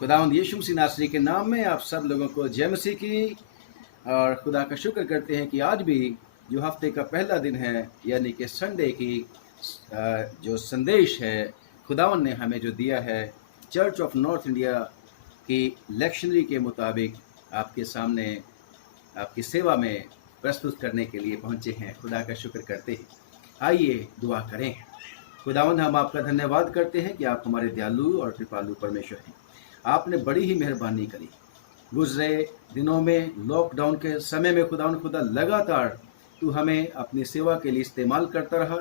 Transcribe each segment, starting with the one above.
खुदावंद यीशु मसीह नासरी के नाम में आप सब लोगों को जय मसीह की। और खुदा का शुक्र करते हैं कि आज भी जो हफ्ते का पहला दिन है यानी कि संडे की जो संदेश है खुदावंद ने हमें जो दिया है चर्च ऑफ नॉर्थ इंडिया की लेक्शनरी के मुताबिक आपके सामने आपकी सेवा में प्रस्तुत करने के लिए पहुंचे हैं। खुदा का शुक्र करते हैं। आइए दुआ करें। खुदावंद हम आपका धन्यवाद करते हैं कि आप हमारे दयालु और कृपालु परमेश्वर हैं। आपने बड़ी ही मेहरबानी करी। गुजरे दिनों में लॉकडाउन के समय में खुदा लगातार तू हमें अपनी सेवा के लिए इस्तेमाल करता रहा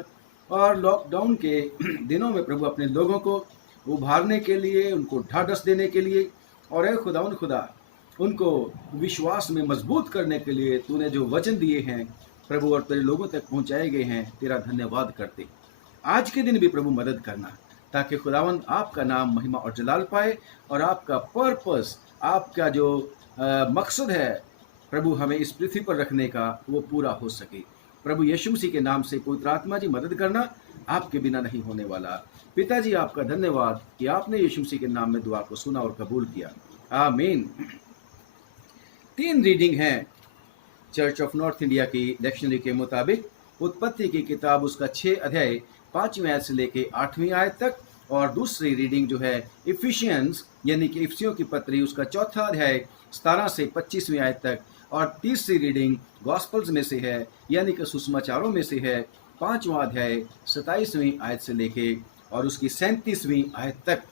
और लॉकडाउन के दिनों में प्रभु अपने लोगों को उभारने के लिए, उनको ढाढ़स देने के लिए और खुदा उनको विश्वास में मजबूत करने के लिए तूने जो वचन दिए हैं प्रभु और तेरे लोगों तक पहुंचाए गए हैं, तेरा धन्यवाद करते। आज के दिन भी प्रभु मदद करना ताकि खुदावंद आपका नाम महिमा और जलाल पाए और आपका पर्पस, आपका जो मकसद है प्रभु हमें इस पृथ्वी पर रखने का वो पूरा हो सके। प्रभु यीशु मसीह के नाम से पवित्र आत्मा जी मदद करना, आपके बिना नहीं होने वाला। पिताजी आपका धन्यवाद कि आपने यीशु मसीह के नाम में दुआ को सुना और कबूल किया। आमीन। 3 रीडिंग हैं चर्च ऑफ नॉर्थ इंडिया की डिक्शनरी के मुताबिक। उत्पत्ति की किताब उसका 6 अध्याय 5वीं आयत से लेके 8वीं आयत तक, और दूसरी रीडिंग जो है इफिशियंस यानी कि इफिसियों की पत्री उसका 4था अध्याय 17 से 25वीं आयत तक, और तीसरी रीडिंग गॉस्पल्स में से है यानी कि सुसमाचारों में से है 5वां अध्याय 27वीं आयत से लेके और उसकी 37वीं आयत तक।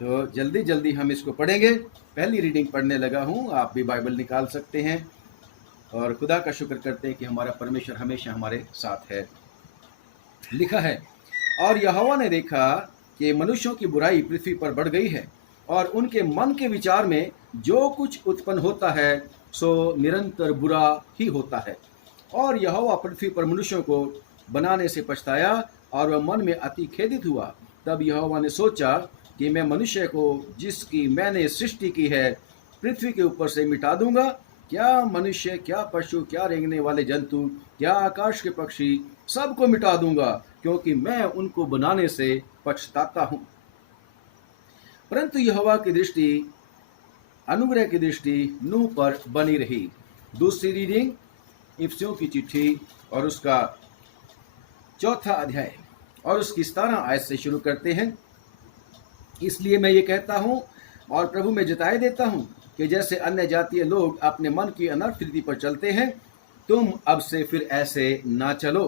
तो जल्दी जल्दी हम इसको पढ़ेंगे। पहली रीडिंग पढ़ने लगा हूँ, आप भी बाइबल निकाल सकते हैं और खुदा का शुक्र करते हैं कि हमारा परमेश्वर हमेशा हमारे साथ है। लिखा है, और यहोवा ने देखा कि मनुष्यों की बुराई पृथ्वी पर बढ़ गई है और उनके मन के विचार में जो कुछ उत्पन्न होता है सो निरंतर बुरा ही होता है। और यहोवा पृथ्वी पर मनुष्यों को बनाने से पछताया और वह मन में अति खेदित हुआ। तब यहोवा ने सोचा कि मैं मनुष्य को जिसकी मैंने सृष्टि की है पृथ्वी के ऊपर से मिटा दूंगा। क्या मनुष्य, क्या पशु, क्या रेंगने वाले जंतु, क्या आकाश के पक्षी, सबको मिटा दूंगा, क्योंकि मैं उनको बनाने से पछताता हूं। परंतु यहोवा की दृष्टि, अनुग्रह की दृष्टि नूह पर बनी रही। दूसरी रीडिंग इफिसियों की चिट्ठी और उसका 4था अध्याय और उसकी 17 आयत से शुरू करते हैं। इसलिए मैं ये कहता हूं और प्रभु में जताए देता हूं कि जैसे अन्य जातीय लोग अपने मन की अनर्थ रीति पर चलते हैं, तुम अब से फिर ऐसे ना चलो,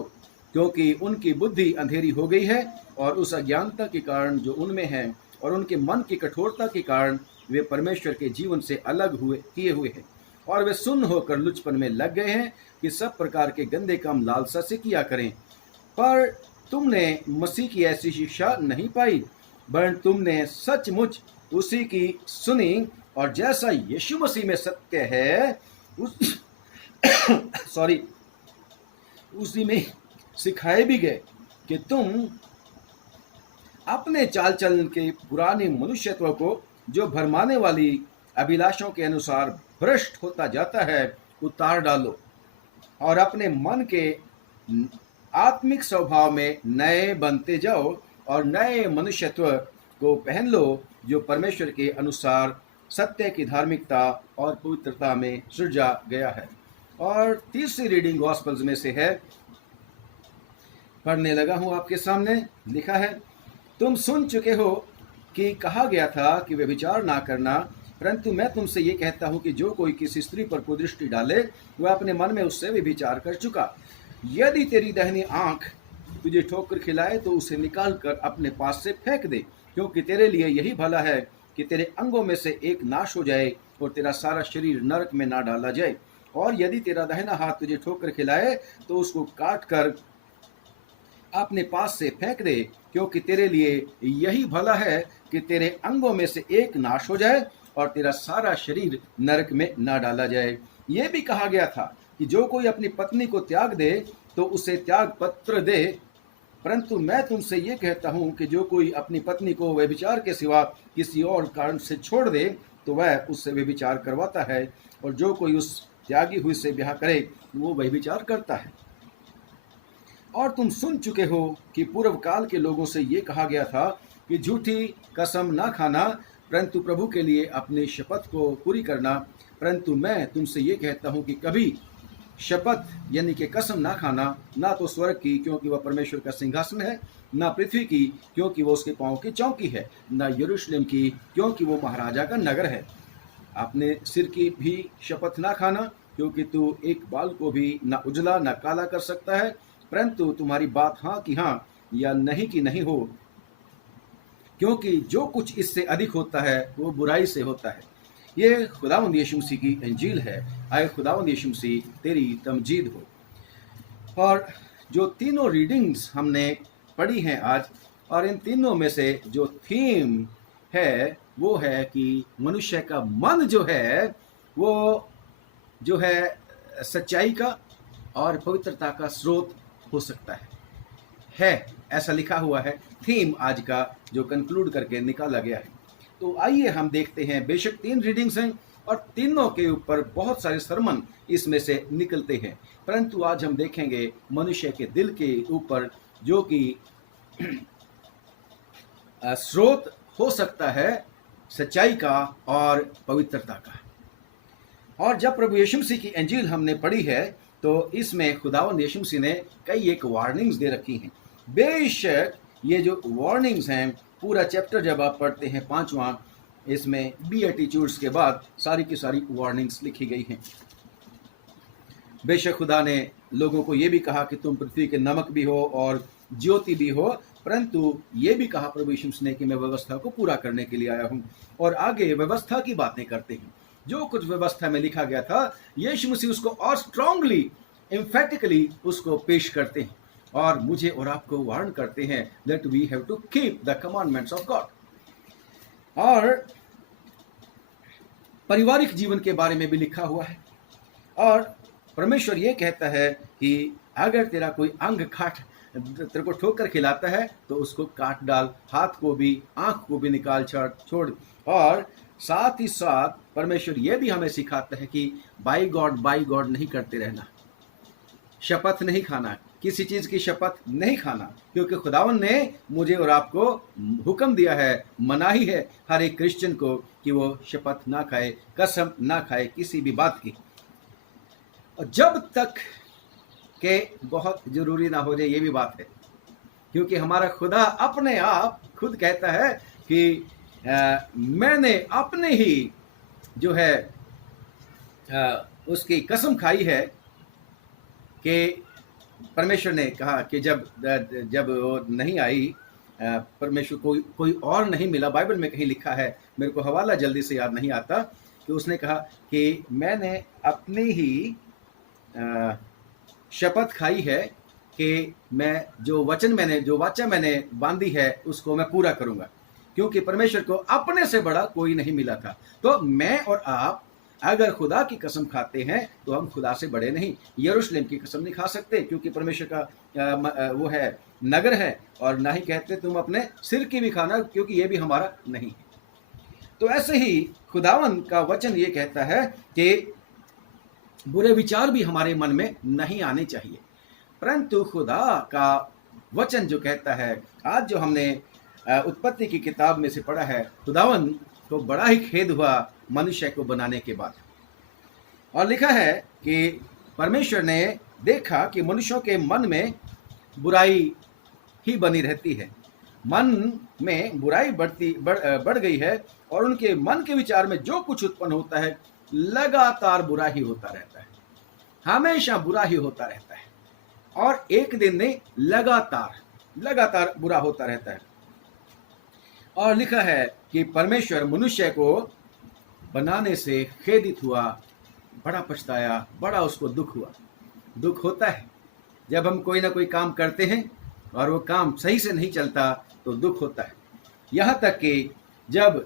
क्योंकि उनकी बुद्धि अंधेरी हो गई है और उस अज्ञानता के कारण जो उनमें है और उनके मन की कठोरता के कारण वे परमेश्वर के जीवन से अलग किए हुए हैं और वे सुन्न होकर लुचपन में लग गए हैं कि सब प्रकार के गंदे काम लालसा से किया करें। पर तुमने मसीह की ऐसी शिक्षा नहीं पाई, वरन तुमने सचमुच उसी की सुनी और जैसा यीशु मसीह में सत्य है उसी में सिखाए भी गए कि तुम अपने चाल चलन के पुराने मनुष्यत्व को जो भरमाने वाली अभिलाषों के अनुसार भ्रष्ट होता जाता है उतार डालो और अपने मन के आत्मिक स्वभाव में नए बनते जाओ और नए मनुष्यत्व को पहन लो जो परमेश्वर के अनुसार सत्य की धार्मिकता और पवित्रता में सृजा गया है। और तीसरी रीडिंग गॉस्पल्स में से है, पढ़ने लगा हूं आपके सामने। लिखा है, तुम सुन चुके हो कि कहा गया था कि व्यभिचार ना करना, परंतु मैं तुमसे ये कहता हूं कि जो कोई किसी स्त्री पर कुदृष्टि डाले वह अपने मन में उससे व्यभिचार कर चुका। यदि तेरी दाहिनी आंख तुझे ठोकर खिलाए तो उसे निकाल कर अपने पास से फेंक दे, क्योंकि तेरे लिए यही भला है कि तेरे अंगों में से एक नाश हो जाए और तेरा सारा शरीर नरक में ना डाला जाए। और यदि तेरा दाहिना हाथ तुझे ठोकर खिलाए तो उसको काट कर अपने पास से फेंक दे, क्योंकि तेरे लिए यही भला है कि तेरे अंगों में से एक नाश हो जाए और तेरा सारा शरीर नरक में ना डाला जाए। ये भी कहा गया था कि जो कोई अपनी पत्नी को त्याग दे तो उसे त्याग पत्र दे, परंतु मैं तुमसे ये कहता हूं कि जो कोई अपनी पत्नी को व्यभिचार के सिवा किसी और कारण से छोड़ दे तो वह उससे व्यभिचार करवाता है, और जो कोई उस त्यागी हुई से ब्याह करे वो व्यभिचार करता है। और तुम सुन चुके हो कि पूर्व काल के लोगों से ये कहा गया था कि झूठी कसम ना खाना, परंतु प्रभु के लिए अपनी शपथ को पूरी करना। परंतु मैं तुमसे ये कहता हूँ कि कभी शपथ यानी कि कसम ना खाना, ना तो स्वर्ग की क्योंकि वह परमेश्वर का सिंहासन है, ना पृथ्वी की क्योंकि वो उसके पाँव की चौकी है, ना यरूशलेम की क्योंकि वो महाराजा का नगर है। अपने सिर की भी शपथ ना खाना, क्योंकि तू एक बाल को भी ना उजला ना काला कर सकता है। परंतु तुम्हारी बात हाँ की हाँ या नहीं की नहीं हो, क्योंकि जो कुछ इससे अधिक होता है वो बुराई से होता है। ये खुदावंद यीशु मसीह की इंजील है। आए खुदावंद यीशु मसीह तेरी तमजीद हो। और जो तीनों रीडिंग्स हमने पढ़ी हैं आज, और इन तीनों में से जो थीम है वो है कि मनुष्य का मन जो है वो जो है सच्चाई का और पवित्रता का स्रोत हो सकता है ऐसा लिखा हुआ है। थीम आज का जो कंक्लूड करके निकाला गया है। तो आइए हम देखते हैं। बेशक 3 रीडिंग्स हैं और तीनों के ऊपर बहुत सारे सरमन इसमें से निकलते हैं, परंतु आज हम देखेंगे मनुष्य के दिल के ऊपर जो कि स्रोत हो सकता है सच्चाई का और पवित्रता का। और जब प्रभु यीशु मसीह की इंजील हमने पढ़ी है तो इसमें खुदावंद यीशु मसीह ने कई एक वार्निंग्स दे रखी हैं। बेशक ये जो वार्निंग्स हैं, पूरा चैप्टर जब आप पढ़ते हैं 5वां, इसमें बीएटीट्यूड्स के बाद सारी की सारी वार्निंग्स लिखी गई हैं। बेशक खुदा ने लोगों को ये भी कहा कि तुम पृथ्वी के नमक भी हो और ज्योति भी हो, परंतु ये भी कहा प्रभु यीशु मसीह ने कि मैं व्यवस्था को पूरा करने के लिए आया हूँ। और आगे व्यवस्था की बातें करते हैं। जो कुछ व्यवस्था में लिखा गया था यीशु मसीह उसको और स्ट्रांगली एम्फेटिकली उसको पेश करते हैं और मुझे और आपको वार्न करते हैं that we have to keep the commandments of God. और पारिवारिक जीवन के बारे में भी लिखा हुआ है। और परमेश्वर ये कहता है कि अगर तेरा कोई अंग तेरे को ठोकर खिलाता है तो उसको काट डाल, हाथ को भी आंख को भी निकाल छोड़। और साथ ही साथ परमेश्वर ये भी हमें सिखाता है कि बाय गॉड नहीं करते रहना, शपथ नहीं खाना, किसी चीज की शपथ नहीं खाना, क्योंकि खुदावन ने मुझे और आपको हुक्म दिया है, मनाही है हर एक क्रिश्चियन को कि वो शपथ ना खाए, कसम ना खाए किसी भी बात की। और जब तक के बहुत जरूरी ना हो जाए, ये भी बात है, क्योंकि हमारा खुदा अपने आप खुद कहता है कि मैंने अपने ही जो है उसकी कसम खाई है कि परमेश्वर ने कहा कि जब वो नहीं आई, परमेश्वर कोई और नहीं मिला। बाइबल में कहीं लिखा है, मेरे को हवाला जल्दी से याद नहीं आता, कि उसने कहा कि मैंने अपनी ही शपथ खाई है कि मैं जो वाचा मैंने बांधी है उसको मैं पूरा करूंगा, क्योंकि परमेश्वर को अपने से बड़ा कोई नहीं मिला था। तो मैं और आप अगर खुदा की कसम खाते हैं तो हम खुदा से बड़े नहीं। यरूशलेम की कसम नहीं खा सकते क्योंकि परमेश्वर का वो है नगर है, और ना ही कहते तुम अपने सिर की भी खाना क्योंकि ये भी हमारा नहीं है। तो ऐसे ही खुदावन का वचन ये कहता है कि बुरे विचार भी हमारे मन में नहीं आने चाहिए, परंतु खुदा का वचन जो कहता है, आज जो हमने उत्पत्ति की किताब में से पढ़ा है, खुदावन को बड़ा ही खेद हुआ मनुष्य को बनाने के बाद। और लिखा है कि परमेश्वर ने देखा कि मनुष्यों के मन में बुराई ही बनी रहती है, मन में बुराई बढ़ गई है, और उनके मन के विचार में जो कुछ उत्पन्न होता है लगातार बुरा ही होता रहता है, हमेशा बुरा ही होता रहता है, और एक दिन नहीं लगातार बुरा होता रहता है। और लिखा है कि परमेश्वर मनुष्य को बनाने से खेदित हुआ, बड़ा पछताया, बड़ा उसको दुख हुआ। दुख होता है जब हम कोई ना कोई काम करते हैं और वो काम सही से नहीं चलता तो दुख होता है। यहाँ तक कि जब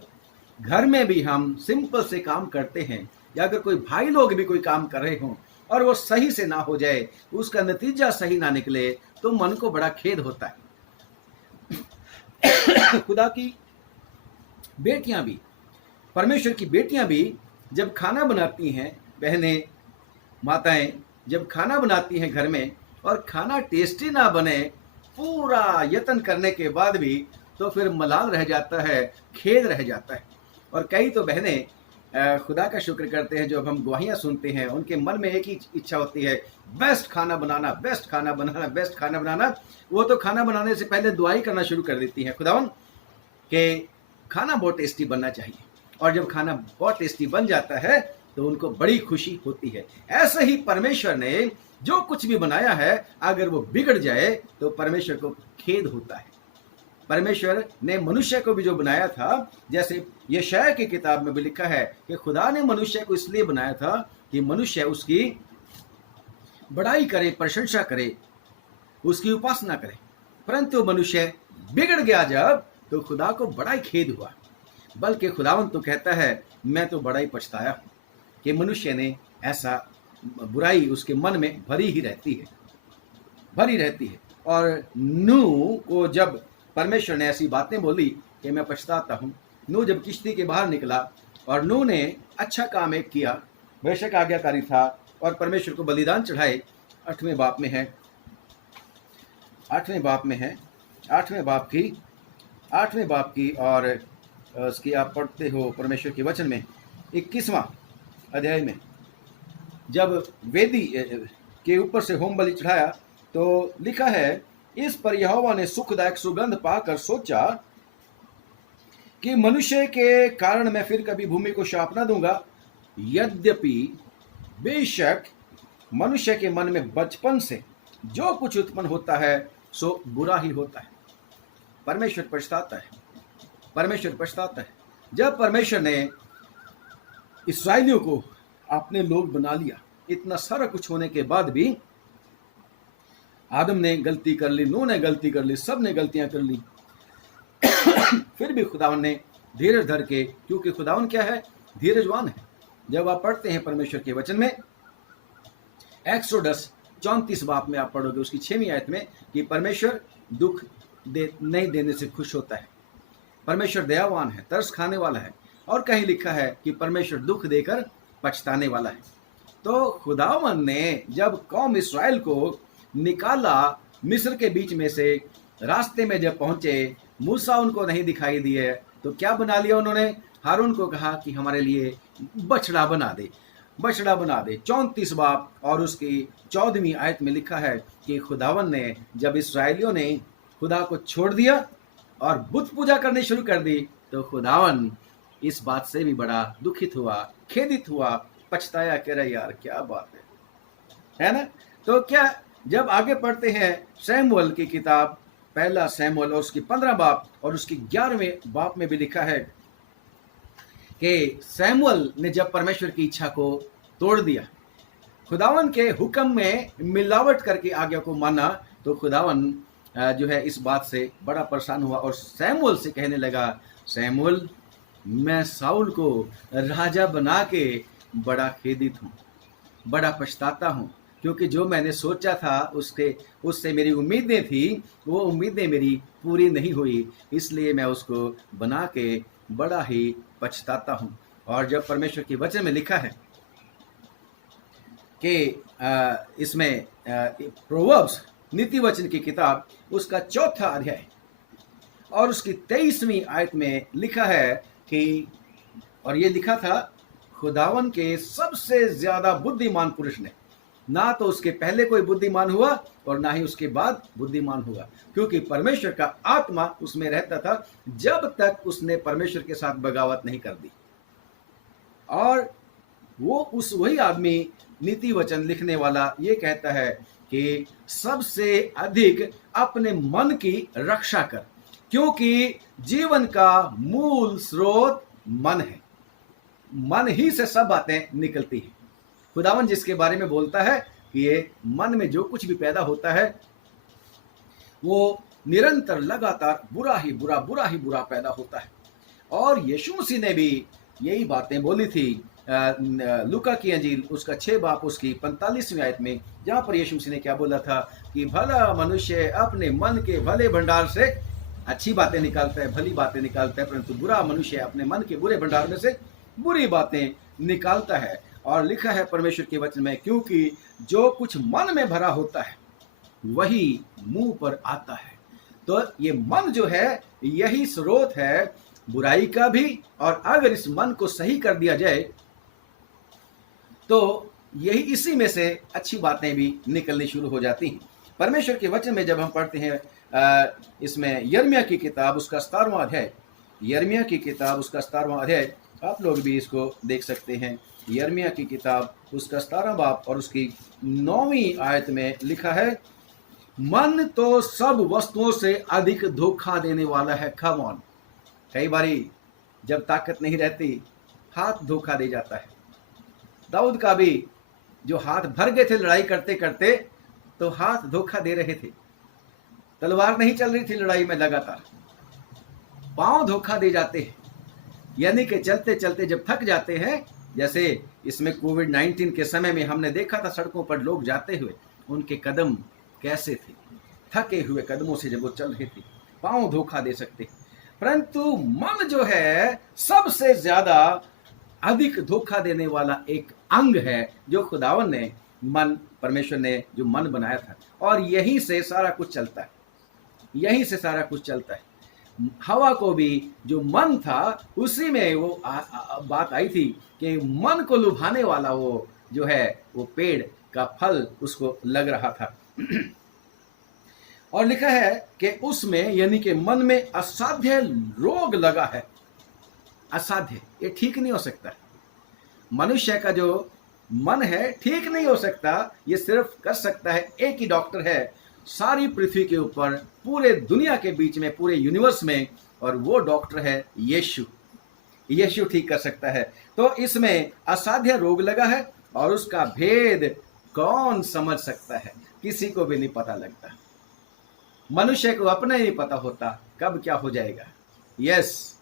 घर में भी हम सिंपल से काम करते हैं, या अगर कोई भाई लोग भी कोई काम कर रहे हों और वो सही से ना हो जाए, उसका नतीजा सही ना निकले, तो मन को बड़ा खेद होता है। खुदा की बेटियां भी, परमेश्वर की बेटियां भी जब खाना बनाती हैं, बहनें माताएं जब खाना बनाती हैं घर में और खाना टेस्टी ना बने, पूरा यत्न करने के बाद भी, तो फिर मलाल रह जाता है, खेद रह जाता है। और कई तो बहनें खुदा का शुक्र करते हैं, जब हम गवाहियाँ सुनते हैं उनके मन में एक ही इच्छा होती है, बेस्ट खाना बनाना, बेस्ट खाना बनाना, बेस्ट खाना बनाना। वो तो खाना बनाने से पहले दुआई करना शुरू कर देती हैं, खुदावन के खाना बहुत टेस्टी बनना चाहिए। और जब खाना बहुत टेस्टी बन जाता है तो उनको बड़ी खुशी होती है। ऐसे ही परमेश्वर ने जो कुछ भी बनाया है, अगर वो बिगड़ जाए तो परमेश्वर को खेद होता है। परमेश्वर ने मनुष्य को भी जो बनाया था, जैसे यशायाह की किताब में भी लिखा है कि खुदा ने मनुष्य को इसलिए बनाया था कि मनुष्य उसकी बड़ाई करे, प्रशंसा करे, उसकी उपासना करे। परंतु मनुष्य बिगड़ गया जब, तो खुदा को बड़ा ही खेद हुआ। बल्कि खुदावन तो कहता है, मैं तो बड़ा ही पछताया कि मनुष्य ने ऐसा बुराई उसके मन में भरी ही रहती है, भरी रहती है। और नूह को जब परमेश्वर ने ऐसी बातें बोली कि मैं पछताता हूँ, नूह जब किश्ती के बाहर निकला और नूह ने अच्छा काम एक किया, बेशक आज्ञाकारी था और परमेश्वर को बलिदान चढ़ाए। 8वें बाप में है, 8वें बाप की और उसकी आप पढ़ते हो परमेश्वर के वचन में 21वां अध्याय में, जब वेदी के ऊपर से होम बलि चढ़ाया तो लिखा है, इस पर यहोवा ने सुखदायक सुगंध पाकर सोचा कि मनुष्य के कारण मैं फिर कभी भूमि को शाप न दूंगा। यद्यपि बेशक मनुष्य के मन में बचपन से जो कुछ उत्पन्न होता है सो बुरा ही होता है। परमेश्वर पछताता है, परमेश्वर पछताता है। जब परमेश्वर ने इस्राएलियों को अपने लोग बना लिया, इतना सारा कुछ होने के बाद भी आदम ने गलती कर ली, नूह ने गलती कर ली, सब ने गलतियां कर ली, फिर भी खुदावन ने धीरज धर के, क्योंकि खुदावन क्या है, धीरजवान है। जब आप पढ़ते हैं परमेश्वर के वचन में एक्सोडस 34 बाप में आप पढ़ोगे उसकी 6वीं आयत में कि परमेश्वर दुख नहीं देने से खुश होता है, परमेश्वर दयावान है, तरस खाने वाला है। और कहीं लिखा है कि परमेश्वर दुख देकर पछताने वाला है। तो खुदावन ने जब कौम इस्राएल को निकाला मिस्र के बीच में से, रास्ते में जब पहुंचे, मूसा उनको नहीं दिखाई दिए, तो क्या बना लिया उन्होंने, हारून को कहा कि हमारे लिए बछड़ा बना दे, बछड़ा बना दे। 34 बाप और उसकी 14वीं आयत में लिखा है कि खुदावन ने जब इस्राएलियों ने खुदा को छोड़ दिया और बुत पूजा करनी शुरू कर दी, तो खुदावन इस बात से भी बड़ा दुखित हुआ, खेदित हुआ, पछताया, कह रहे यार क्या बात है ना। तो क्या जब आगे पढ़ते हैं सैमुअल की किताब, पहला सैमुअल और उसकी 15 बाप और उसकी 11वें बाप में भी लिखा है कि सैमुअल ने जब परमेश्वर की इच्छा को तोड़ दिया, खुदावन के हुक्म में मिलावट करके आज्ञा को माना, तो खुदावन जो है इस बात से बड़ा परेशान हुआ और सैमुअल से कहने लगा, सैमुअल मैं साउल को राजा बना के बड़ा खेदित हूँ, बड़ा पछताता हूँ, क्योंकि जो मैंने सोचा था उससे मेरी उम्मीदें थी, वो उम्मीदें मेरी पूरी नहीं हुई, इसलिए मैं उसको बना के बड़ा ही पछताता हूँ। और जब परमेश्वर के वचन में लिखा है कि इसमें प्रोवर्ब्स नीति वचन की किताब उसका 4था अध्याय और उसकी 23वीं आयत में लिखा है कि, और ये लिखा था, खुदावन के सबसे ज्यादा बुद्धिमान पुरुष ने, ना तो उसके पहले कोई बुद्धिमान हुआ और ना ही उसके बाद बुद्धिमान हुआ, क्योंकि परमेश्वर का आत्मा उसमें रहता था जब तक उसने परमेश्वर के साथ बगावत नहीं कर दी। और वही आदमी नीति वचन लिखने वाला ये कहता है कि सबसे अधिक अपने मन की रक्षा कर, क्योंकि जीवन का मूल स्रोत मन है, मन ही से सब बातें निकलती हैं। खुदावन जिसके बारे में बोलता है कि ये मन में जो कुछ भी पैदा होता है वो निरंतर लगातार बुरा ही बुरा पैदा होता है। और यीशु मसीह ने भी यही बातें बोली थी लूका की अंजील उसका 6 बाप उसकी 45वीं आयत में, जहाँ पर यीशु मसीह ने क्या बोला था कि भला मनुष्य अपने मन के भले भंडार से अच्छी बातें निकालता है, भली बातें निकालता है, परंतु बुरा मनुष्य अपने मन के बुरे भंडार में से बुरी बातें निकालता है। और लिखा है परमेश्वर के वचन में, क्योंकि जो कुछ मन में भरा होता है वही मुंह पर आता है। तो ये मन जो है यही स्रोत है बुराई का भी, और अगर इस मन को सही कर दिया जाए तो यही इसी में से अच्छी बातें भी निकलनी शुरू हो जाती हैं। परमेश्वर के वचन में जब हम पढ़ते हैं इसमें यिर्मयाह की किताब उसका 17वां अध्याय, यिर्मयाह की किताब उसका 17वां अध्याय, आप लोग भी इसको देख सकते हैं। यिर्मयाह की किताब उसका 17वां बाब और उसकी 9वीं आयत में लिखा है, मन तो सब वस्तुओं से अधिक धोखा देने वाला है। कम ऑन, कई बारी जब ताकत नहीं रहती हाथ धोखा दे जाता है। दाऊद का भी जो हाथ भर गए थे लड़ाई करते करते, तो हाथ धोखा दे रहे थे, तलवार नहीं चल रही थी लड़ाई में, लगातार पांव धोखा दे जाते हैं। यानी कि चलते चलते जब थक जाते हैं, जैसे इसमें कोविड-19 के समय में हमने देखा था सड़कों पर लोग जाते हुए, उनके कदम कैसे थे, थके हुए कदमों से जब वो चल रहे थे, पांव धोखा दे सकते। परंतु मन जो है सबसे ज्यादा अधिक धोखा देने वाला एक अंग है जो खुदावन ने, मन, परमेश्वर ने जो मन बनाया था, और यहीं से सारा कुछ चलता है, यहीं से सारा कुछ चलता है। हवा को भी जो मन था उसी में वो बात आई थी कि मन को लुभाने वाला वो जो है वो पेड़ का फल उसको लग रहा था। और लिखा है कि उसमें यानी कि मन में असाध्य रोग लगा है। असाध्य, ये ठीक नहीं हो सकता। मनुष्य का जो मन है ठीक नहीं हो सकता। ये सिर्फ कर सकता है एक ही डॉक्टर है सारी पृथ्वी के ऊपर, पूरे दुनिया के बीच में, पूरे यूनिवर्स में, और वो डॉक्टर है यीशु। यीशु ठीक कर सकता है। तो इसमें असाध्य रोग लगा है और उसका भेद कौन समझ सकता है? किसी को भी नहीं पता लगता। मनुष्य को अपना ही नहीं पता होता कब क्या हो जाएगा। यस,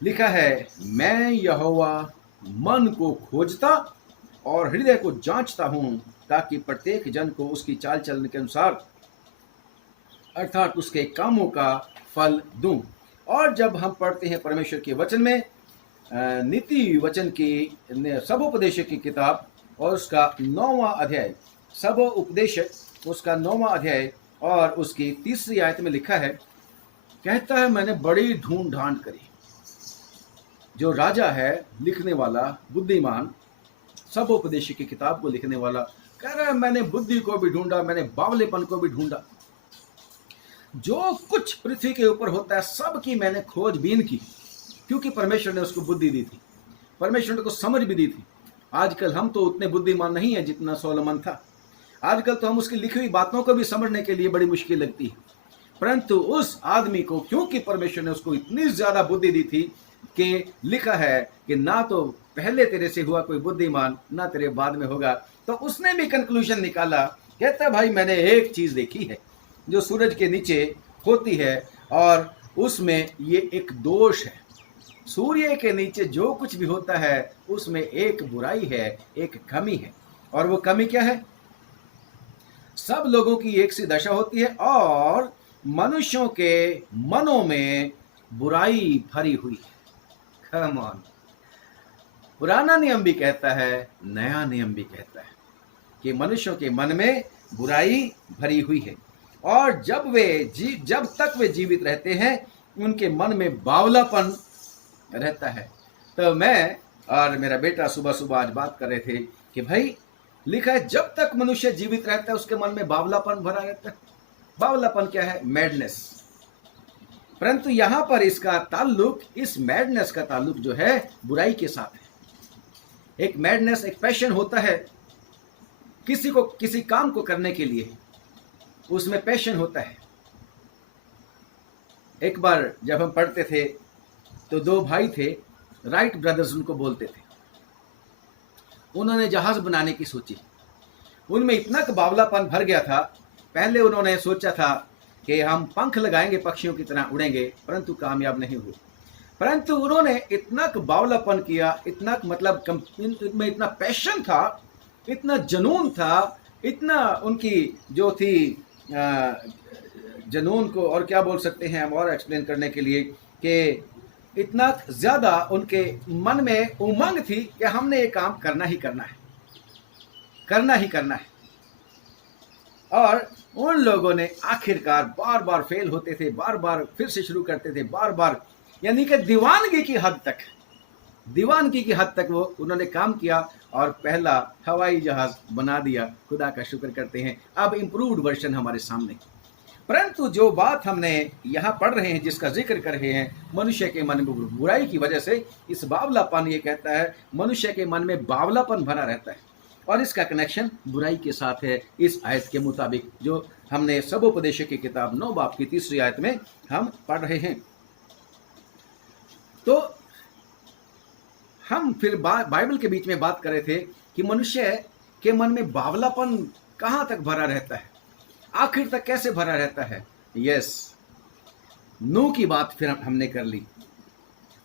लिखा है, मैं यहोवा मन को खोजता और हृदय को जांचता हूं ताकि प्रत्येक जन को उसकी चाल चलन के अनुसार अर्थात उसके कामों का फल दूं। और जब हम पढ़ते हैं परमेश्वर के वचन में, नीति वचन की सबोपदेशक की किताब और उसका 9वां अध्याय, सबोपदेशक उसका 9वां अध्याय और उसकी 3री आयत में लिखा है, कहता है, मैंने बड़ी ढूंढ ढांड करी। जो राजा है, लिखने वाला, बुद्धिमान, सबोपदेशक की किताब को लिखने वाला कह रहा है, मैंने बुद्धि को भी ढूंढा, मैंने बावलेपन को भी ढूंढा, जो कुछ पृथ्वी के ऊपर होता है सब की मैंने खोजबीन की, क्योंकि परमेश्वर ने उसको बुद्धि दी थी, परमेश्वर ने उसको समझ भी दी थी। आजकल हम तो उतने बुद्धिमान नहीं है जितना सोलोमन था। आजकल तो हम उसकी लिखी हुई बातों को भी समझने के लिए बड़ी मुश्किल लगती है। परंतु उस आदमी को, क्योंकि परमेश्वर ने उसको इतनी ज्यादा बुद्धि दी थी कि लिखा है कि ना तो पहले तेरे से हुआ कोई बुद्धिमान, ना तेरे बाद में होगा। तो उसने भी कंक्लूजन निकाला, कहता भाई मैंने एक चीज देखी है जो सूरज के नीचे होती है और उसमें ये एक दोष है। सूर्य के नीचे जो कुछ भी होता है उसमें एक बुराई है, एक कमी है। और वो कमी क्या है? सब लोगों की एक सी दशा होती है और मनुष्यों के मनों में बुराई भरी हुई है। कम ऑन, पुराना नियम भी कहता है, नया नियम भी कहता है कि मनुष्यों के मन में बुराई भरी हुई है। और जब तक वे जीवित रहते हैं उनके मन में बावलापन रहता है। तो मैं और मेरा बेटा सुबह सुबह आज बात कर रहे थे कि भाई लिखा है जब तक मनुष्य जीवित रहता है उसके मन में बावलापन भरा रहता है। बावलापन क्या है? मैडनेस। परंतु यहां पर इसका ताल्लुक, इस मैडनेस का ताल्लुक जो है बुराई के साथ है। एक मैडनेस, एक पैशन होता है किसी को किसी काम को करने के लिए, उसमें पैशन होता है। एक बार जब हम पढ़ते थे तो दो भाई थे, राइट ब्रदर्स उनको बोलते थे। उन्होंने जहाज बनाने की सोची। उनमें इतना बावलापन भर गया था। पहले उन्होंने सोचा था कि हम पंख लगाएंगे, पक्षियों की तरह उड़ेंगे, परंतु कामयाब नहीं हुए। परंतु उन्होंने इतना बावलापन किया, इतना मतलब में इतना पैशन था, इतना जुनून था, इतना उनकी जो थी जुनून को और क्या बोल सकते हैं हम और एक्सप्लेन करने के लिए, कि इतना ज्यादा उनके मन में उमंग थी कि हमने ये काम करना ही करना है, करना ही करना है। और उन लोगों ने आखिरकार बार बार फेल होते थे, बार बार फिर से शुरू करते थे, बार बार यानी कि दीवानगी की हद तक, दीवानगी की हद तक वो उन्होंने काम किया और पहला हवाई जहाज बना दिया। खुदा का शुक्र करते हैं, अब इम्प्रूव्ड वर्जन हमारे सामने। परंतु जो बात हमने यहाँ पढ़ रहे हैं, जिसका जिक्र कर रहे हैं, मनुष्य के मन में बुराई की वजह से इस बावलापन, ये कहता है मनुष्य के मन में बावलापन भरा रहता है, और इसका कनेक्शन बुराई के साथ है। इस आयत के मुताबिक जो हमने सबोपदेशक की किताब 9 बाब की 3री आयत में हम पढ़ रहे हैं। तो हम फिर बाइबल के बीच में बात कर रहे थे कि मनुष्य के मन में बावलापन कहाँ तक भरा रहता है, आखिर तक कैसे भरा रहता है। यस, नूह की बात फिर हमने कर ली,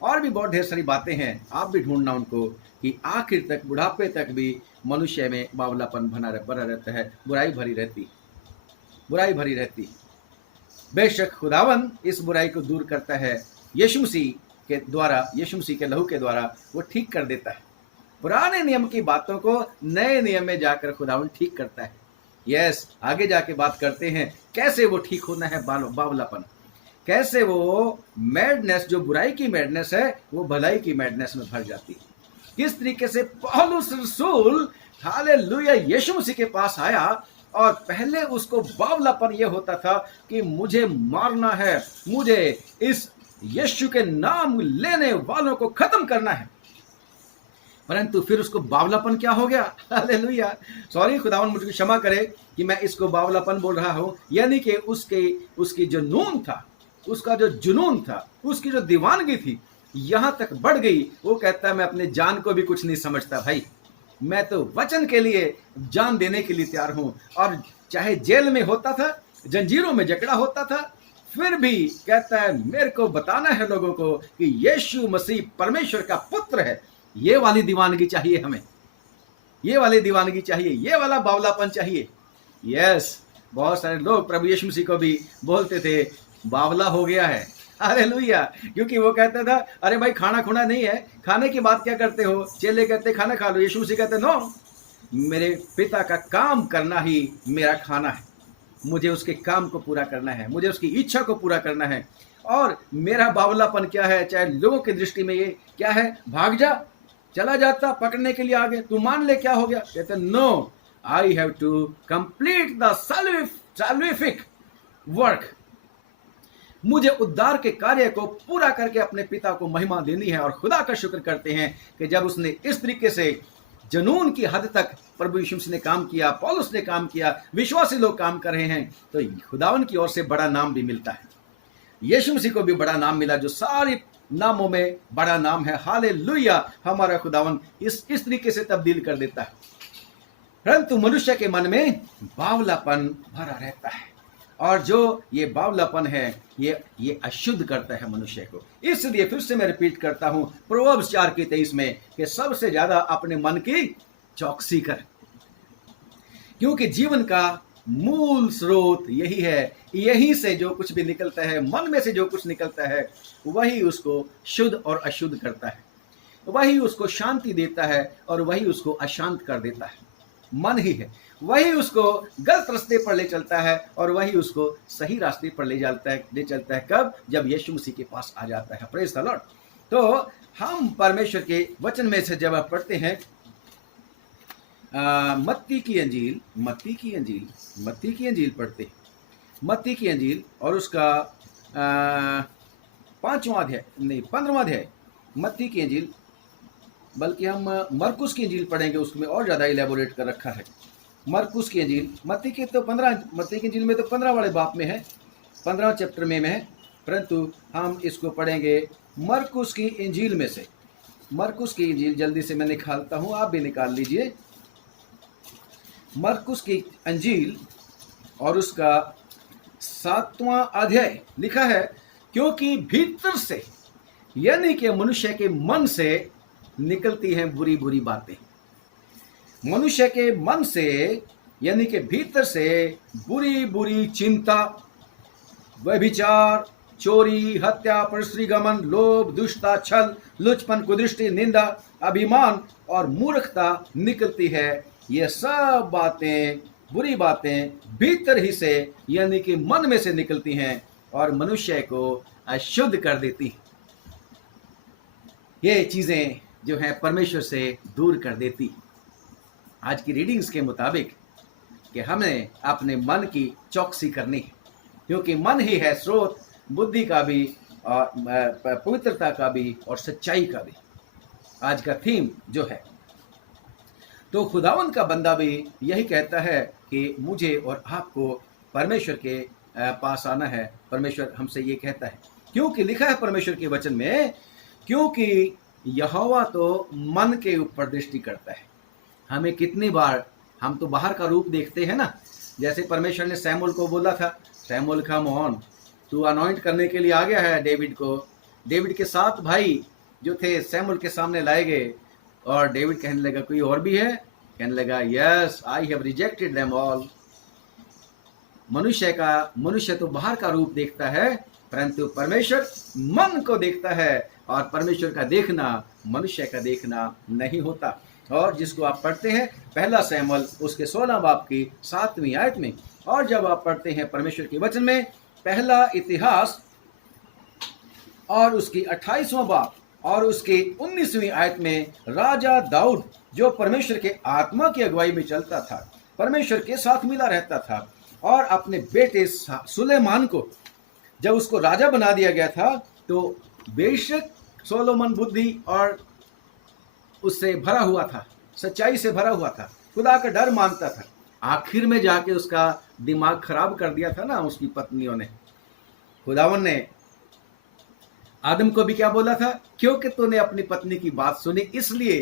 और भी बहुत ढेर सारी बातें हैं, आप भी ढूंढना उनको, कि आखिर तक बुढ़ापे तक भी मनुष्य में बावलापन भरा रहता है, बुराई भरी रहती, बुराई भरी रहती। बेशक खुदावन इस बुराई को दूर करता है, यीशु मसीह के द्वारा, यीशु मसीह के लहू के द्वारा वो ठीक कर देता है। पुराने नियम की बातों को नए नियम में जाकर खुदावन ठीक करता है। यस, आगे जाके बात करते हैं कैसे वो ठीक होना है, बावलापन, कैसे वो मैडनेस, जो बुराई की मैडनेस है, वो भलाई की मैडनेस में भर जाती है। किस तरीके से पौलुस रसूल हालेलुया यीशु मसीह के पास आया, और पहले उसको बावलापन ये होता था कि मुझे मारना है, मुझे इस यीशु के नाम लेने वालों को खत्म करना है। परंतु फिर उसको बावलापन क्या हो गया, हालेलुया, सॉरी खुदावन मुझे क्षमा करे कि मैं इसको बावलापन बोल रहा हूं, यानी कि उसकी जो नून था, उसका जो जुनून था, उसकी जो दीवानगी थी, यहां तक बढ़ गई। वो कहता है मैं अपने जान को भी कुछ नहीं समझता भाई, मैं तो वचन के लिए जान देने के लिए तैयार हूं। और चाहे जेल में होता था, जंजीरों में जकड़ा होता था, फिर भी कहता है मेरे को बताना है लोगों को कि यीशु मसीह परमेश्वर का पुत्र है। ये वाली दीवानगी चाहिए हमें, ये वाली दीवानगी चाहिए, ये वाला बावलापन चाहिए। यस, बहुत सारे लोग प्रभु यीशु मसीह को भी बोलते थे बावला हो गया है, हालेलुया, क्योंकि वो कहता था अरे भाई खाना खुना नहीं है, खाने की बात क्या करते हो। चेले कहते खाना खा लो, यीशु मसीह कहते नो, मेरे पिता का काम करना ही मेरा खाना है, मुझे उसके काम को पूरा करना है, मुझे उसकी इच्छा को पूरा करना है। और मेरा बावलापन क्या है, चाहे लोगों की दृष्टि में ये क्या है, भाग जा, चला जाता पकड़ने के लिए आगे, तू मान ले क्या हो गया। कहते no, I have to complete the salvific work, मुझे उद्धार के कार्य को पूरा करके अपने पिता को महिमा देनी है। और खुदा का शुक्र करते हैं कि जब उसने इस तरीके से जनून की हद तक प्रभु यीशु मसीह ने काम किया, पौलुस ने काम किया, विश्वासी लोग काम कर रहे हैं, तो खुदावन की ओर से बड़ा नाम भी मिलता है। यीशु मसीह को भी बड़ा नाम मिला, जो सारे नामों में बड़ा नाम है। हालेलुया, हमारा खुदावन इस तरीके से तब्दील कर देता है। परंतु मनुष्य के मन में बावलापन भरा रहता है, और जो ये बावलापन है ये अशुद्ध करता है मनुष्य को। इसलिए फिर से मैं रिपीट करता हूं प्रोवर्ब्स 4:23 में कि सबसे ज्यादा अपने मन की चौकसी कर, क्योंकि जीवन का मूल स्रोत यही है, यही से जो कुछ भी निकलता है, मन में से जो कुछ निकलता है, वही उसको शुद्ध और अशुद्ध करता है, वही उसको शांति देता है और वही उसको अशांत कर देता है। मन ही है, वही उसको गलत रास्ते पर ले चलता है और वही उसको सही रास्ते पर ले चलता है। कब? जब यीशु मसीह के पास आ जाता है। Praise the Lord. तो हम परमेश्वर के वचन में से जब आप पढ़ते हैं मत्ती की अंजील पढ़ते हैं, मत्ती की अंजील और उसका 5वां अध्याय, नहीं 15वां अध्याय मत्ती की अंजील, बल्कि हम मरकुस की अंजील पढ़ेंगे, उसमें और ज़्यादा इलेबोरेट कर रखा है। मरकुस की अंजील, मत्ती की अंजील में तो 15 वाले बाप में है, 15 चैप्टर में है, परंतु हम इसको पढ़ेंगे मरकुस की अंजील में से। मरकुस की अंजील जल्दी से मैं निकालता हूँ, आप भी निकाल लीजिए। मरकुस की अंजील और उसका 7वां अध्याय लिखा है, क्योंकि भीतर से यानी कि मनुष्य के मन से निकलती हैं बुरी बुरी बातें। मनुष्य के मन से यानी कि भीतर से बुरी बुरी चिंता, व्यभिचार, चोरी, हत्या, परस्त्रीगमन, लोभ, दुष्टता, छल, लुचपन, कुदृष्टि, निंदा, अभिमान और मूर्खता निकलती है। ये सब बातें, बुरी बातें भीतर ही से यानी कि मन में से निकलती हैं और मनुष्य को अशुद्ध कर देती हैं। ये चीज़ें जो हैं परमेश्वर से दूर कर देती। आज की रीडिंग्स के मुताबिक कि हमें अपने मन की चौकसी करनी है, क्योंकि मन ही है स्रोत बुद्धि का भी और पवित्रता का भी और सच्चाई का भी। आज का थीम जो है, तो खुदावंद का बंदा भी यही कहता है कि मुझे और आपको परमेश्वर के पास आना है। परमेश्वर हमसे ये कहता है, क्योंकि लिखा है परमेश्वर के वचन में, क्योंकि यहोवा तो मन के ऊपर दृष्टि करता है। हमें कितनी बार हम तो बाहर का रूप देखते हैं ना, जैसे परमेश्वर ने सैमुअल को बोला था, सैमुअल कम ऑन, तू अनॉइंट करने के लिए आ गया है डेविड को। डेविड के 7 भाई जो थे सैमुअल के सामने लाए गए, और डेविड कहने लगा कोई और भी है? कहने लगा yes, I have rejected them all. मनुष्य तो बाहर का रूप देखता है, परंतु परमेश्वर मन को देखता है, और परमेश्वर का देखना मनुष्य का देखना नहीं होता। और जिसको आप पढ़ते हैं पहला सैमुअल उसके 16 बाब की 7वीं आयत में, और जब आप पढ़ते हैं परमेश्वर के वचन में पहला इतिहास और उसकी 28वां बाब और उसकी 19वीं आयत में, राजा दाऊद जो परमेश्वर के आत्मा की अगुवाई में चलता था, परमेश्वर के साथ मिला रहता था, और अपने बेटे सुलेमान को जब उसको राजा बना दिया गया था, तो बेशक सोलोमन बुद्धि और उससे भरा हुआ था, सच्चाई से भरा हुआ था, खुदा का डर मानता था। आखिर में जाके उसका दिमाग खराब कर दिया था ना उसकी पत्नियों ने। खुदावन ने आदम को भी क्या बोला था, क्योंकि तूने अपनी पत्नी की बात सुनी इसलिए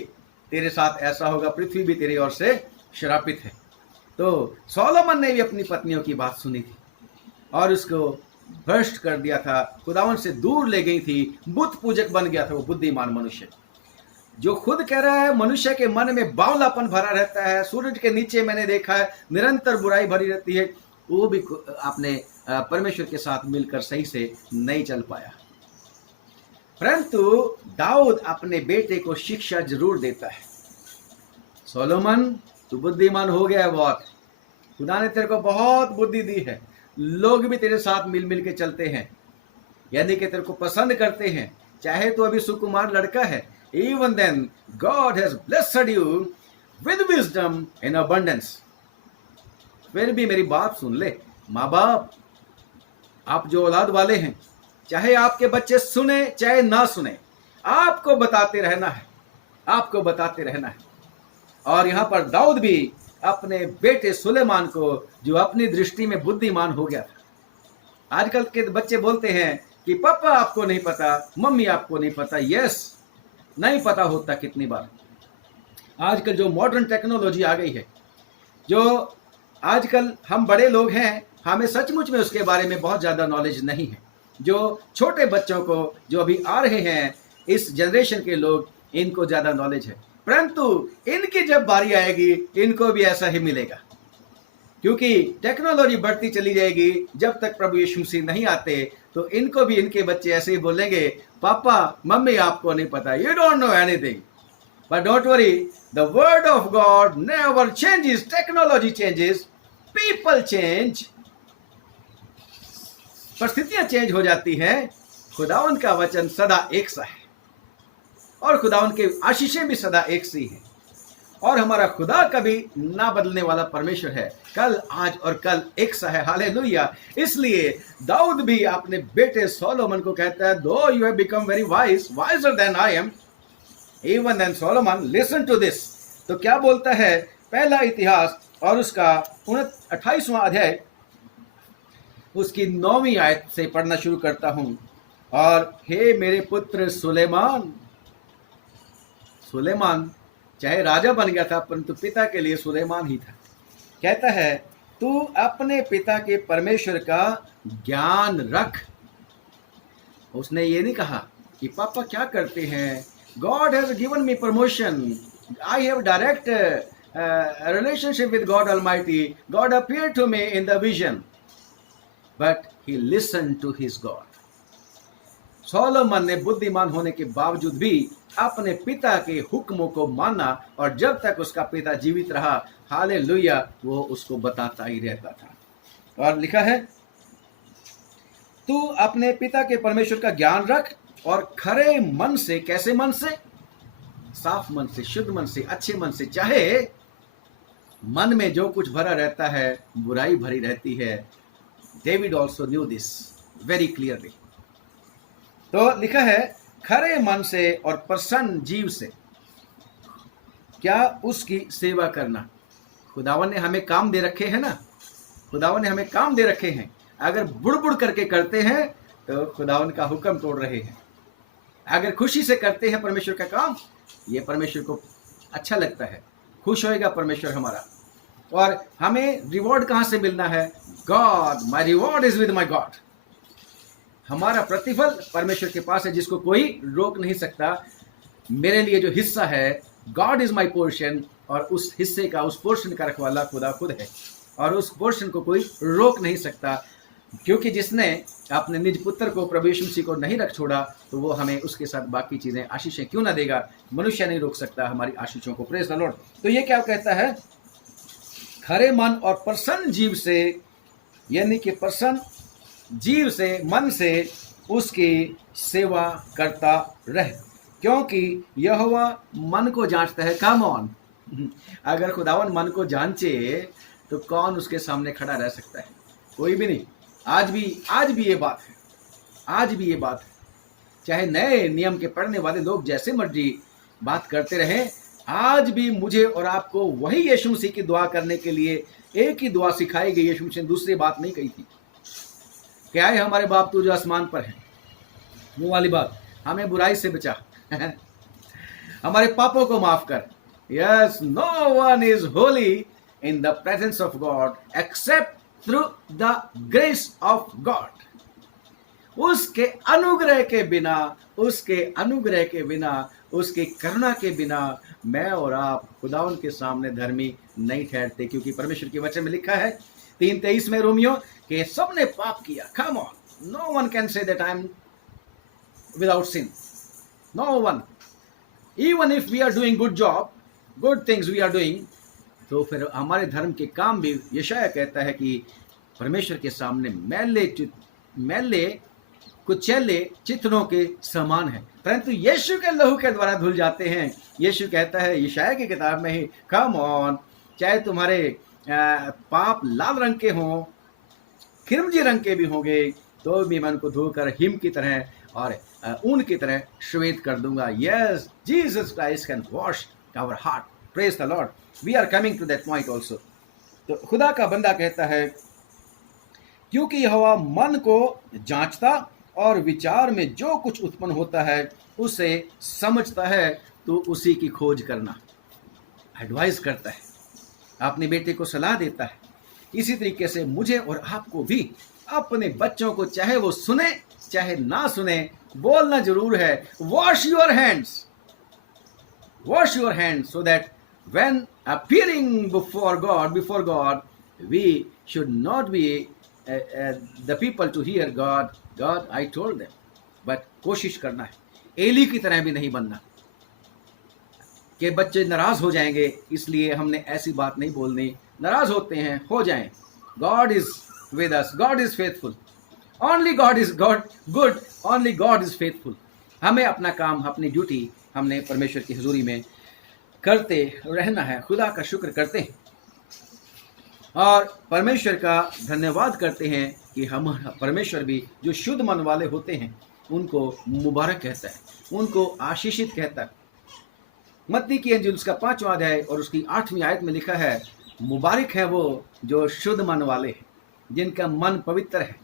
तेरे साथ ऐसा होगा, पृथ्वी भी तेरी ओर से श्रापित है। तो सोलोमन ने भी अपनी पत्नियों की बात सुनी थी और उसको भ्रष्ट कर दिया था, खुदावन से दूर ले गई थी, बुत पूजक बन गया था वो बुद्धिमान मनुष्य, जो खुद कह रहा है मनुष्य के मन में बावलापन भरा रहता है, सूरज के नीचे मैंने देखा है निरंतर बुराई भरी रहती है। वो भी अपने परमेश्वर के साथ मिलकर सही से नहीं चल पाया। परंतु दाऊद अपने बेटे को शिक्षा जरूर देता है, सोलोमन तू बुद्धिमान हो गया है बहुत, खुदा ने तेरे को बहुत बुद्धि दी है, लोग भी तेरे साथ मिल मिल के चलते हैं, यानी कि तेरे को पसंद करते हैं, चाहे तो अभी सुकुमार लड़का है, even then God has blessed you with wisdom in abundance। फिर भी मेरी बात सुन ले, माँ बाप आप जो औलाद वाले हैं, चाहे आपके बच्चे सुने चाहे ना सुने, आपको बताते रहना है, आपको बताते रहना है। और यहाँ पर दाऊद भी अपने बेटे सुलेमान को, जो अपनी दृष्टि में बुद्धिमान हो गया था। आजकल के बच्चे बोलते हैं कि पापा आपको नहीं पता, मम्मी आपको नहीं पता। यस, नहीं पता होता कितनी बार। आजकल जो मॉडर्न टेक्नोलॉजी आ गई है, जो आजकल हम बड़े लोग हैं, हमें सचमुच में उसके बारे में बहुत ज़्यादा नॉलेज नहीं है। जो छोटे बच्चों को, जो अभी आ रहे हैं इस जनरेशन के लोग, इनको ज़्यादा नॉलेज है, परंतु इनकी जब बारी आएगी इनको भी ऐसा ही मिलेगा, क्योंकि टेक्नोलॉजी बढ़ती चली जाएगी। जब तक प्रभु यीशु मसीह नहीं आते तो इनको भी इनके बच्चे ऐसे ही बोलेंगे, पापा मम्मी आपको नहीं पता, you don't know anything. But don't worry, the word of God never changes, technology changes, people change, परिस्थितियां चेंज हो जाती हैं, खुदावन का वचन सदा एक सा है और खुदावन के आशीषें भी सदा एक सी हैं। और हमारा खुदा कभी ना बदलने वाला परमेश्वर है, कल आज और कल एक सा है। हालेलुया। इसलिए दाऊद भी अपने बेटे सोलोमन को कहता है, though you have become very wise, wiser than I am, even than Solomon, listen to this. तो क्या बोलता है पहला इतिहास और उसका 28वां अध्याय उसकी 9वीं आयत से पढ़ना शुरू करता हूं। और हे मेरे पुत्र सुलेमान, सुलेमान चाहे राजा बन गया था, परंतु पिता के लिए सुलेमान ही था। कहता है, तू अपने पिता के परमेश्वर का ज्ञान रख। उसने ये नहीं कहा कि पापा क्या करते हैं, God has given me promotion, I have direct relationship with God almighty, God appeared to me in the vision, but he listen to his God. Solomon ने बुद्धिमान होने के बावजूद भी अपने पिता के हुक्मों को माना, और जब तक उसका पिता जीवित रहा, हालेलुया, वो उसको बताता ही रहता था। और लिखा है, तू अपने पिता के परमेश्वर का ज्ञान रख और खरे मन से, कैसे मन से? साफ मन से, शुद्ध मन से, अच्छे मन से। चाहे मन में जो कुछ भरा रहता है बुराई भरी रहती है। David also new this very clearly. तो लिखा है खरे मन से और प्रसन्न जीव से क्या उसकी सेवा करना। खुदावन ने हमें काम दे रखे हैं ना, खुदावन ने हमें काम दे रखे हैं। अगर बुड़बुड़ करके करते हैं तो खुदावन का हुक्म तोड़ रहे हैं। अगर खुशी से करते हैं परमेश्वर का काम, ये परमेश्वर को अच्छा लगता है, खुश होएगा परमेश्वर हमारा। और हमें रिवॉर्ड कहां से मिलना है? God, my reward is with my God. हमारा प्रतिफल परमेश्वर के पास है, जिसको कोई रोक नहीं सकता। मेरे लिए जो हिस्सा है, गॉड इज माई पोर्शन, और उस हिस्से का, उस पोर्शन का रखवाला खुदा खुद है, और उस पोर्शन को कोई रोक नहीं सकता। क्योंकि जिसने अपने निज पुत्र को, प्रभु यीशु मसीह को नहीं रख छोड़ा, तो वो हमें उसके साथ बाकी चीजें, आशीषें क्यों ना देगा। मनुष्य नहीं रोक सकता हमारी आशीषों को। Praise the Lord. तो ये क्या कहता है? खरे मन और प्रसन्न जीव से, यानी कि प्रसन्न जीव से, मन से उसकी सेवा करता रह, क्योंकि यहोवा मन को जांचता है। कम ऑन, अगर खुदावन मन को जांचे तो कौन उसके सामने खड़ा रह सकता है? कोई भी नहीं। आज भी ये बात है, आज भी ये बात है। चाहे नए नियम के पढ़ने वाले लोग जैसे मर्जी बात करते रहे, आज भी मुझे और आपको वही यीशु मसीह की दुआ करने के लिए एक ही दुआ सिखाई गई। यीशु मसीह ने दूसरी बात नहीं कही थी। क्या है? हमारे बाप तू जो आसमान पर है, वो वाली बात। हमें बुराई से बचा, हमारे पापों को माफ कर। Yes, no one is holy in the presence of God except through the grace of God. उसके अनुग्रह के बिना, उसके अनुग्रह के बिना, उसकी करुणा के बिना मैं और आप खुदावन के सामने धर्मी नहीं ठहरते। क्योंकि परमेश्वर के वचन में लिखा है 3:23 में रोमियो कि सबने पाप किया। Come on, no one can say that I am without sin, no one. Even if we are doing good job, good things we are doing, तो फिर हमारे धर्म के काम भी, यशाया कहता है कि परमेश्वर के सामने मैले कुचैले चित्रों के समान है, परंतु यीशु के लहू के द्वारा धुल जाते हैं। यीशु कहता है यशाया की किताब में ही, कम ऑन, चाहे तुम्हारे पाप लाल रंग के हों, खिरमजी रंग के भी होंगे, तो भी मैं उनको धोकर हिम की तरह और ऊन की तरह श्वेत कर दूंगा। Yes, Jesus Christ can wash our heart. Praise the Lord. We are coming to that point also. तो खुदा का बंदा कहता है क्योंकि यहोवा मन को जांचता और विचार में जो कुछ उत्पन्न होता है उसे समझता है, तो उसी की खोज करना। एडवाइस करता है, अपने बेटे को सलाह देता है। इसी तरीके से मुझे और आपको भी अपने बच्चों को, चाहे वो सुने चाहे ना सुने, बोलना जरूर है, wash your hands, wash your hands, so that when appearing before God, we should not be the people to hear God, I told them, but कोशिश करना है एली की तरह भी नहीं बनना कि बच्चे नाराज हो जाएंगे इसलिए हमने ऐसी बात नहीं बोलनी। नाराज होते हैं, हो जाएं। God is with us, God is faithful, only God is good, only God is faithful। हमें अपना काम, अपनी ड्यूटी हमने परमेश्वर की हुजूरी में करते रहना है। खुदा का शुक्र करते हैं और परमेश्वर का धन्यवाद करते हैं कि हम, परमेश्वर भी जो शुद्ध मन वाले होते हैं उनको मुबारक कहता है, उनको आशीषित कहता है। मत्ती की इंजील उसका 5वां अध्याय और उसकी 8वीं आयत में लिखा है, मुबारक है वो जो शुद्ध मन वाले हैं, जिनका मन पवित्र है।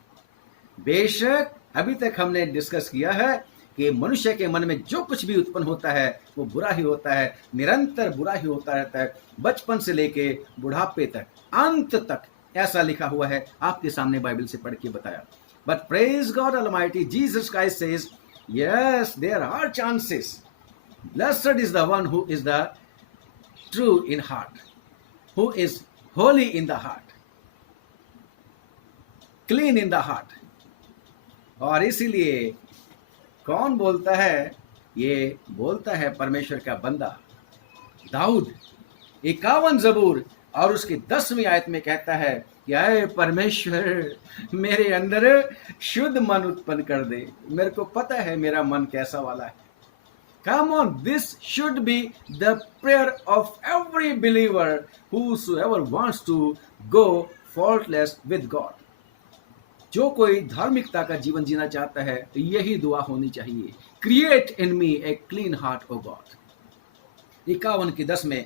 बेशक अभी तक हमने डिस्कस किया है कि मनुष्य के मन में जो कुछ भी उत्पन्न होता है वो बुरा ही होता है, निरंतर बुरा ही होता रहता है, बचपन से लेके बुढ़ापे तक, अंत तक। ऐसा लिखा हुआ है, आपके सामने बाइबल से पढ़ के बताया। But praise God almighty, Jesus Christ says, yes there are chances. Blessed is the one who is the true in heart, who is holy in the heart, clean in the heart. और इसीलिए कौन बोलता है? ये बोलता है परमेश्वर का बंदा दाऊद। 51 ज़बूर और उसकी 10वीं आयत में कहता है कि आए परमेश्वर मेरे अंदर शुद्ध मन उत्पन्न कर दे। मेरे को पता है मेरा मन कैसा वाला है। Come on, this should be the prayer of every believer whosoever wants to go faultless with God. जो कोई धार्मिकता का जीवन जीना चाहता है यही दुआ होनी चाहिए। Create in me a clean heart O God. 51:10 में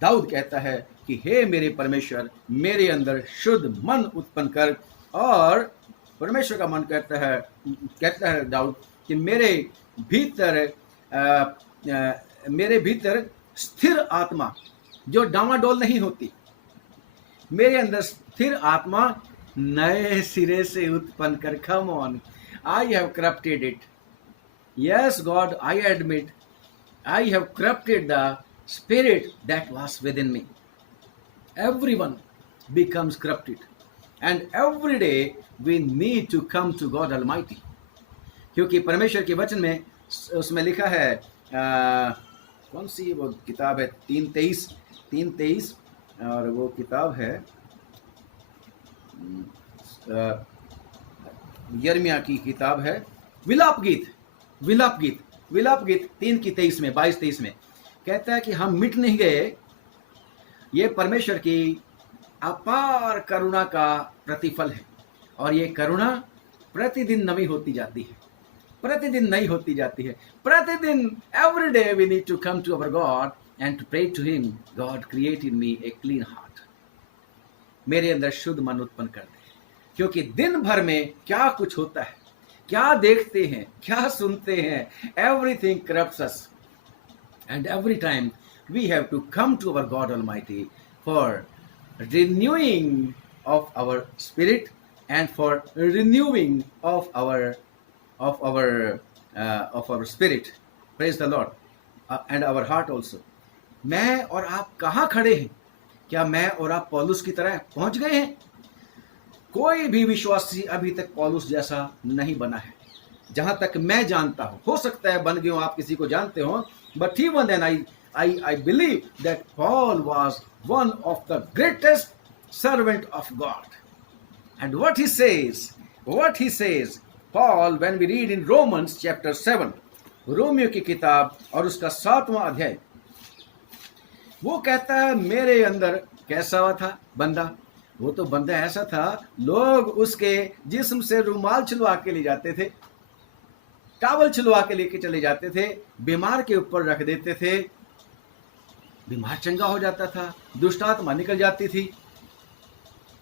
दाऊद कहता है कि हे मेरे परमेश्वर मेरे अंदर शुद्ध मन उत्पन्न कर। और परमेश्वर का मन कहता है दाऊद कि मेरे भीतर स्थिर आत्मा जो डामाडोल नहीं होती, मेरे अंदर स्थिर आत्मा नए सिरे से उत्पन्न कर। कम on, I have corrupted it. Yes God, I admit I have corrupted the spirit that was within me. Everyone becomes corrupted and every day we need to come to God Almighty. क्योंकि परमेश्वर के वचन में उसमें लिखा है कौन सी वो किताब है, 3:23 और वो किताब है यिर्मयाह की किताब है विलाप गीत 3:23 में 22-23 में कहता है कि हम मिट नहीं गए। ये परमेश्वर की अपार करुणा का प्रतिफल है और ये करुणा प्रतिदिन नई होती जाती है, प्रतिदिन नई होती जाती है। प्रतिदिन every day we need to come to our God and to pray to him, God create in me a clean heart. मेरे अंदर शुद्ध मन उत्पन्न कर दे। क्योंकि दिन भर में क्या कुछ होता है, क्या देखते हैं, क्या सुनते हैं, everything corrupts us. And every time we have to come to our God Almighty for renewing of our spirit and for renewing of our spirit. Praise the Lord. And our heart also. मैं और आप कहाँ खड़े हैं? क्या मैं और आप पौलुस की तरह पहुंच गए हैं? कोई भी विश्वासी अभी तक पौलुस जैसा नहीं बना है। जहां तक मैं जानता हूं, हो सकता है बन गए हो, आप किसी को जानते हो, but even then I believe that Paul was one of the greatest servant of God. And what he says, Paul, when we read in Romans chapter 7, Romeo की किताब और उसका 7वां अध्याय, वो कहता है मेरे अंदर कैसा हुआ था बंदा। वो तो बंदा ऐसा था, लोग उसके जिस्म से रुमाल छिलवा के ले जाते थे, टावल छिलवा के लेके चले जाते थे, बीमार के ऊपर रख देते थे, बीमार चंगा हो जाता था, दुष्ट आत्मा निकल जाती थी,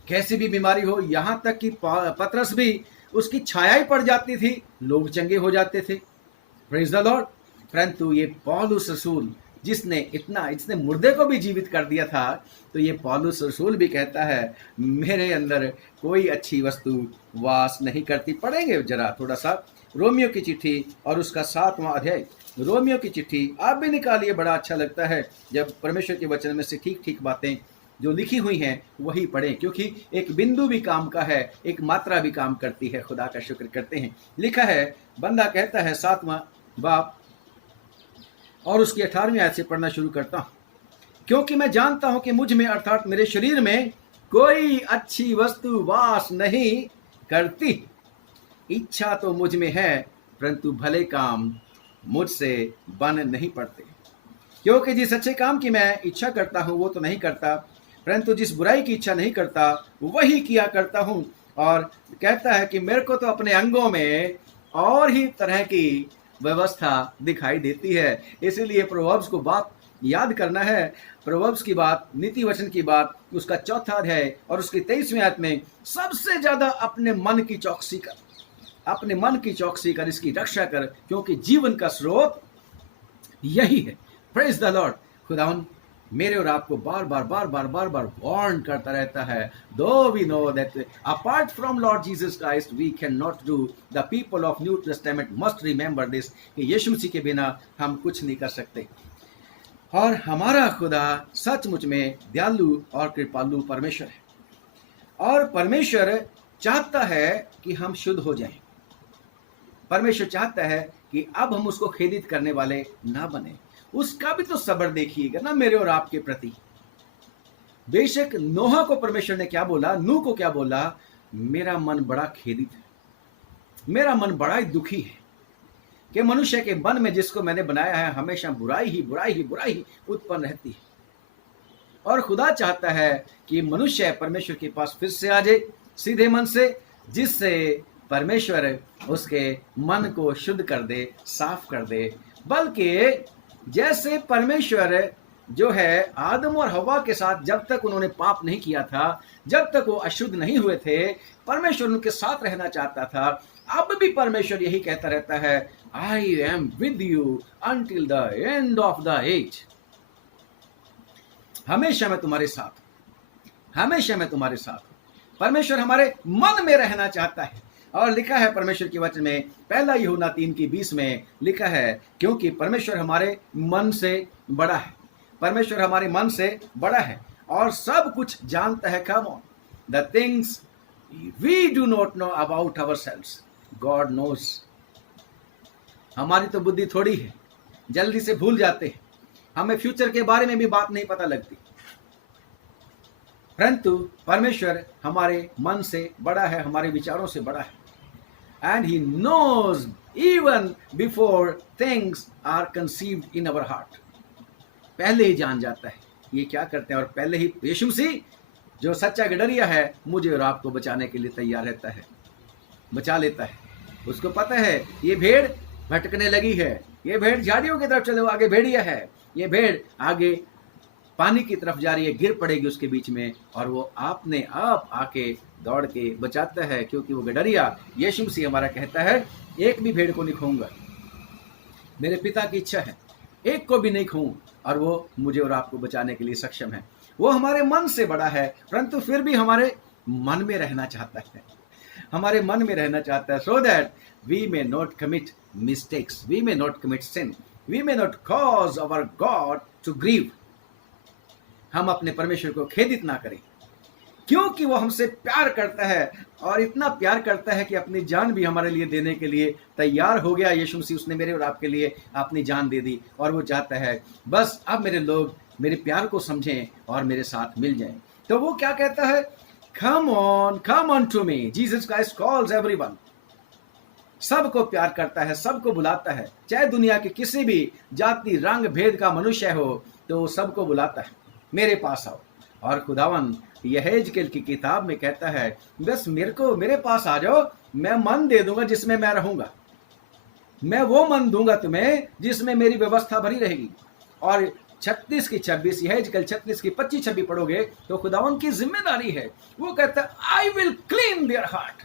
कैसी भी बीमारी हो, यहां तक कि पतरस भी उसकी छाया ही पड़ जाती थी, लोग चंगे हो जाते थे। Praise the Lord. परंतु ये पौलुस रसूल जिसने मुर्दे को भी जीवित कर दिया था, तो ये पौलुस रसूल भी कहता है मेरे अंदर कोई अच्छी वस्तु वास नहीं करती। पढ़ेंगे जरा थोड़ा सा रोमियो की चिट्ठी और उसका 7वां अध्याय। रोमियो की चिट्ठी आप भी निकालिए, बड़ा अच्छा लगता है जब परमेश्वर के वचन में से ठीक ठीक बातें जो लिखी हुई हैं वही पढ़ें, क्योंकि एक बिंदु भी काम का है, एक मात्रा भी काम करती है। खुदा का शुक्र करते हैं। लिखा है, बंदा कहता है 7वां बाब और उसकी 18वीं आयत से पढ़ना शुरू करता हूं। क्योंकि मैं जानता हूं कि मुझ में अर्थात मेरे शरीर में कोई अच्छी वस्तु वास नहीं करती। इच्छा तो मुझ में है परंतु भले काम मुझसे बन नहीं पड़ते। क्योंकि जिस अच्छे काम की मैं इच्छा करता हूं वो तो नहीं करता, परंतु जिस बुराई की इच्छा नहीं करता वही किया करता हूं। और कहता है कि मेरे को तो अपने अंगों में और ही तरह की व्यवस्था दिखाई देती है। इसीलिए प्रोवर्ब्स को बात याद करना है। प्रोवर्ब्स की बात, नीति वचन की बात, उसका 4था अध्याय और उसकी 23वीं आयत में सबसे ज्यादा अपने मन की चौकसी कर, अपने मन की चौकसी कर, इसकी रक्षा कर, क्योंकि जीवन का स्रोत यही है। Praise the Lord. खुदावन मेरे और आपको बार बार वार्न करता रहता है। Though we know that apart from Lord Jesus Christ we can not do, the people of New Testament must remember this, कि यीशु मसीह के बिना हम कुछ नहीं कर सकते। और हमारा खुदा सचमुच में दयालु और कृपालु परमेश्वर है, और परमेश्वर चाहता है कि हम शुद्ध हो जाएं। परमेश्वर चाहता है कि अब हम उसको खेदित करने वाले ना बने। उसका भी तो सब्र देखिएगा ना मेरे और आपके प्रति। बेशक नोहा को परमेश्वर ने क्या बोला, नूह को क्या बोला, मेरा मन बड़ा खेदित है, मेरा मन बड़ा ही दुखी है कि मनुष्य के मन में जिसको मैंने बनाया है हमेशा बुराई ही बुराई ही बुराई ही उत्पन्न रहती है। और खुदा चाहता है कि मनुष्य परमेश्वर के पास फिर से आ जाए सीधे मन से, जिससे परमेश्वर उसके मन को शुद्ध कर दे, साफ कर दे। बल्कि जैसे परमेश्वर जो है आदम और हवा के साथ जब तक उन्होंने पाप नहीं किया था, जब तक वो अशुद्ध नहीं हुए थे, परमेश्वर उनके साथ रहना चाहता था। अब भी परमेश्वर यही कहता रहता है, I am with you until the end of the age. हमेशा मैं तुम्हारे साथ, हमेशा मैं तुम्हारे साथ। परमेश्वर हमारे मन में रहना चाहता है। और लिखा है परमेश्वर के वचन में, पहला यूहन्ना 3:20 में लिखा है, क्योंकि परमेश्वर हमारे मन से बड़ा है, परमेश्वर हमारे मन से बड़ा है और सब कुछ जानता है। Come on, the things we do not know about ourselves, God knows. हमारी तो बुद्धि थोड़ी है, जल्दी से भूल जाते हैं, हमें फ्यूचर के बारे में भी बात नहीं पता लगती। परंतु परमेश्वर हमारे मन से बड़ा है, हमारे विचारों से बड़ा है। And he knows even before things are conceived in our heart. पहले ही जान जाता है ये क्या करते हैं, और पहले ही यीशु मसीह जो सच्चा गडरिया है, मुझे और आपको बचाने के लिए तैयार रहता है, बचा लेता है। उसको पता है ये भेड़ भटकने लगी है, ये भेड़ झाड़ियों की तरफ चले, आगे भेड़िया है, ये भेड़ आगे पानी की तरफ जा रही है, गिर पड़ेगी उसके बीच में, और वो आपने आप आके दौड़ के बचाता है, क्योंकि वो गडरिया यीशु मसीह हमारा कहता है, एक भी भेड़ को नहीं खोऊंगा, मेरे पिता की इच्छा है एक को भी नहीं खोऊं, और वो मुझे और आपको बचाने के लिए सक्षम है। वो हमारे मन से बड़ा है, परंतु फिर भी हमारे मन में रहना चाहता है, हमारे मन में रहना चाहता है, so that we may not commit mistakes, we may not commit sin, we may not cause our God to grieve. हम अपने परमेश्वर को खेदित ना करें, क्योंकि वो हमसे प्यार करता है, और इतना प्यार करता है कि अपनी जान भी हमारे लिए देने के लिए तैयार हो गया। यीशु मसीह, उसने मेरे और आपके लिए अपनी जान दे दी, और वो चाहता है बस अब मेरे लोग मेरे प्यार को समझें और मेरे साथ मिल जाएं। तो वो क्या कहता है, come on to me, Jesus Christ calls everyone. सबको प्यार करता है, सबको बुलाता है, चाहे दुनिया के किसी भी जाति रंग भेद का मनुष्य हो, तो वो सबको बुलाता है, मेरे पास आओ। और खुदावन यहेजकेल की किताब में कहता है, बस मेरे पास आ जाओ, मैं मन दे दूंगा जिसमें मैं रहूंगा, मैं वो मन दूंगा तुम्हें जिसमें मेरी व्यवस्था भरी रहेगी। और 36 की 26, यहेजकेल 36 की 25-26 पढ़ोगे तो खुदावन की जिम्मेदारी है, वो कहता है I will clean their heart,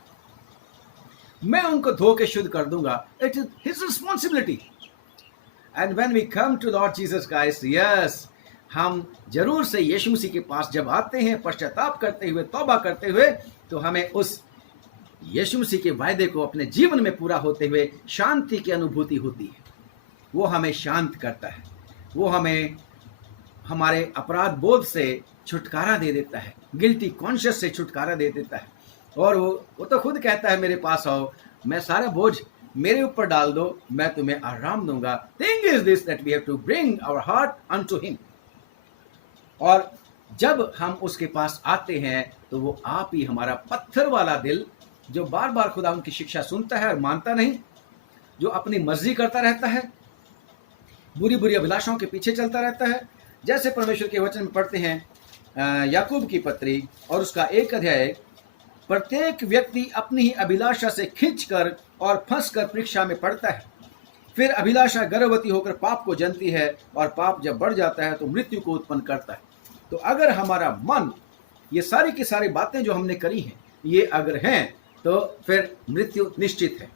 मैं उनको धो के शुद्ध कर दूंगा, it is his responsibility. And when we come to Lord Jesus Christ, yes, हम जरूर से यीशु मसीह के पास जब आते हैं पश्चाताप करते हुए, तौबा करते हुए, तो हमें उस यीशु मसीह के वायदे को अपने जीवन में पूरा होते हुए शांति की अनुभूति होती है। वो हमें शांत करता है, वो हमें हमारे अपराध बोध से छुटकारा दे देता है, गिल्टी कॉन्शियस से छुटकारा दे देता है। और वो तो खुद कहता है, मेरे पास आओ, मैं सारा बोझ मेरे ऊपर डाल दो, मैं तुम्हें आराम दूंगा। Thing is this that we have to bring our heart unto him. और जब हम उसके पास आते हैं तो वो आप ही हमारा पत्थर वाला दिल, जो बार बार खुदा उनकी शिक्षा सुनता है और मानता नहीं, जो अपनी मर्जी करता रहता है, बुरी बुरी अभिलाषाओं के पीछे चलता रहता है, जैसे परमेश्वर के वचन में पढ़ते हैं याकूब की पत्री और उसका 1 अध्याय, प्रत्येक व्यक्ति अपनी ही अभिलाषा से खींचकर और फंसकर परीक्षा में पड़ता है, फिर अभिलाषा गर्भवती होकर पाप को जनती है, और पाप जब बढ़ जाता है तो मृत्यु को उत्पन्न करता है। तो अगर हमारा मन, ये सारी की सारी बातें जो हमने करी हैं, ये अगर हैं, तो फिर मृत्यु निश्चित है।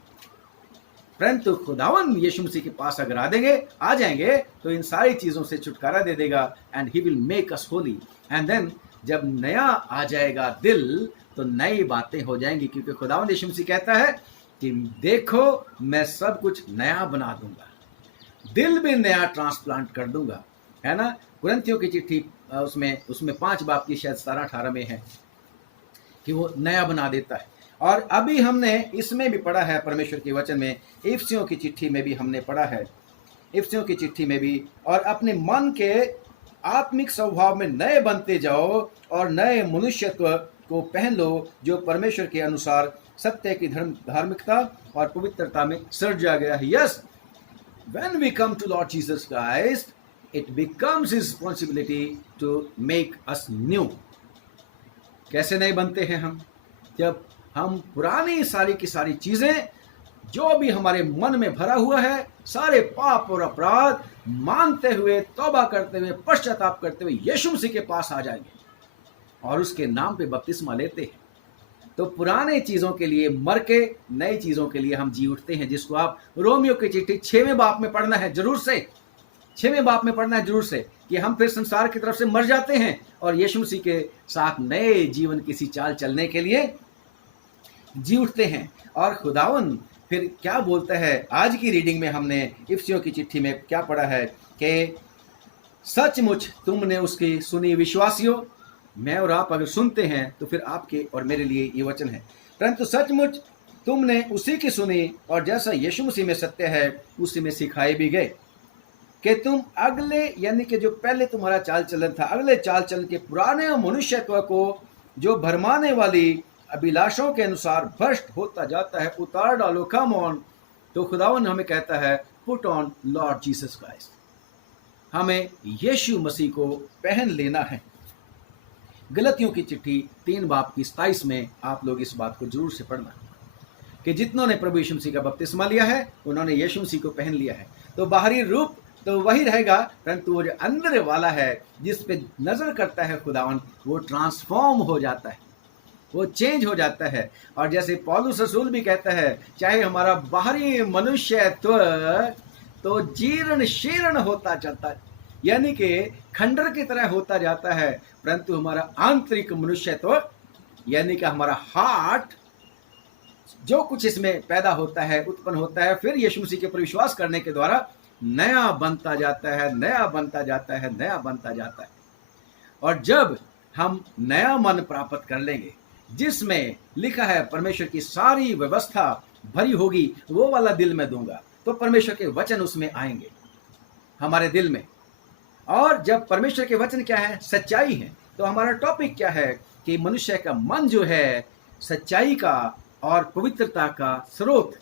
परंतु खुदावन यीशु मसीह के पास अगर आ जाएंगे तो इन सारी चीजों से छुटकारा दे देगा, and he will make us holy. And then जब नया आ जाएगा दिल, तो नई बातें हो जाएंगी, क्योंकि खुदावन यीशु मसीह कहता है कि देखो मैं सब कुछ नया बना दूंगा, दिल भी नया ट्रांसप्लांट कर दूंगा, है ना। कुरिन्थियों की चिट्ठी उसमें 5 बाब की शायद 17-18 में है कि वो नया बना देता है। और अभी हमने इसमें भी पढ़ा है परमेश्वर के वचन में, इफिसियों की चिट्ठी में भी हमने पढ़ा है, इफिसियों की चिट्ठी में भी, और अपने मन के आत्मिक स्वभाव में नए बनते जाओ और नए मनुष्यत्व को पहन लो, जो परमेश्वर के अनुसार सत्य की धार्मिकता और पवित्रता में सृजा गया है। Yes, when we come to Lord Jesus Christ, it becomes his responsibility to make us new. कैसे नए बनते हैं हम? जब हम पुरानी सारी की सारी चीजें, जो भी हमारे मन में भरा हुआ है, सारे पाप और अपराध मानते हुए, तौबा करते हुए, पश्चाताप करते हुए यीशु मसीह के पास आ जाएंगे और उसके नाम पे बपतिस्मा लेते हैं, तो पुराने चीजों के लिए मर के नई चीजों के लिए हम जी उठते हैं, जिसको आप रोमियो की चिट्ठी 6वें बाब में पढ़ना है जरूर से, 6वें बाब में पढ़ना है जरूर से, कि हम फिर संसार की तरफ से मर जाते हैं और यीशु मसीह के साथ नए जीवन किसी चाल चलने के लिए जी उठते हैं। और खुदावन फिर क्या बोलता है? आज की रीडिंग में हमने इफिसियों की चिट्ठी में क्या पढ़ा है कि सचमुच तुमने उसकी सुनी विश्वासियों। मैं और आप अगर सुनते हैं तो फिर आपके और मेरे लिए ये वचन है, परंतु सचमुच तुमने उसी की सुनी और जैसा यीशु मसीह में सत्य है उसी में सिखाए भी गए, कि तुम अगले यानी कि जो पहले तुम्हारा चाल चलन था, अगले चाल चलन के पुराने मनुष्यत्व को जो भरमाने वाली अभिलाषों के अनुसार भ्रष्ट होता जाता है उतार डालो। Come on. तो खुदावन हमें कहता है put on Lord Jesus Christ. हमें यीशु मसीह को पहन लेना है। गलतियों की चिट्ठी 3 बाब की 27 में आप लोग इस बात को जरूर से पढ़ना कि जितनों ने प्रभु यीशु मसीह का बपतिस्मा लिया है उन्होंने यीशु मसीह को पहन लिया है। तो बाहरी रूप तो वही रहेगा, परंतु वो जो अंदर वाला है जिस पे नजर करता है खुदावन, वो ट्रांसफॉर्म हो जाता है, वो चेंज हो जाता है। और जैसे पौलुस रसूल भी कहता है, चाहे हमारा बाहरी मनुष्यत्व तो जीर्ण शीर्ण होता चलता है, यानी कि खंडर की तरह होता जाता है, परंतु हमारा आंतरिक मनुष्यत्व यानी कि हमारा हार्ट, जो कुछ इसमें पैदा होता है, उत्पन्न होता है, फिर यीशु मसीह के ऊपर विश्वास करने के द्वारा नया बनता जाता है, नया बनता जाता है, नया बनता जाता है। और जब हम नया मन प्राप्त कर लेंगे जिसमें लिखा है परमेश्वर की सारी व्यवस्था भरी होगी, वो वाला दिल में दूंगा, तो परमेश्वर के वचन उसमें आएंगे हमारे दिल में। और जब परमेश्वर के वचन क्या है? सच्चाई है। तो हमारा टॉपिक क्या है कि मनुष्य का मन जो है सच्चाई का और पवित्रता का स्रोत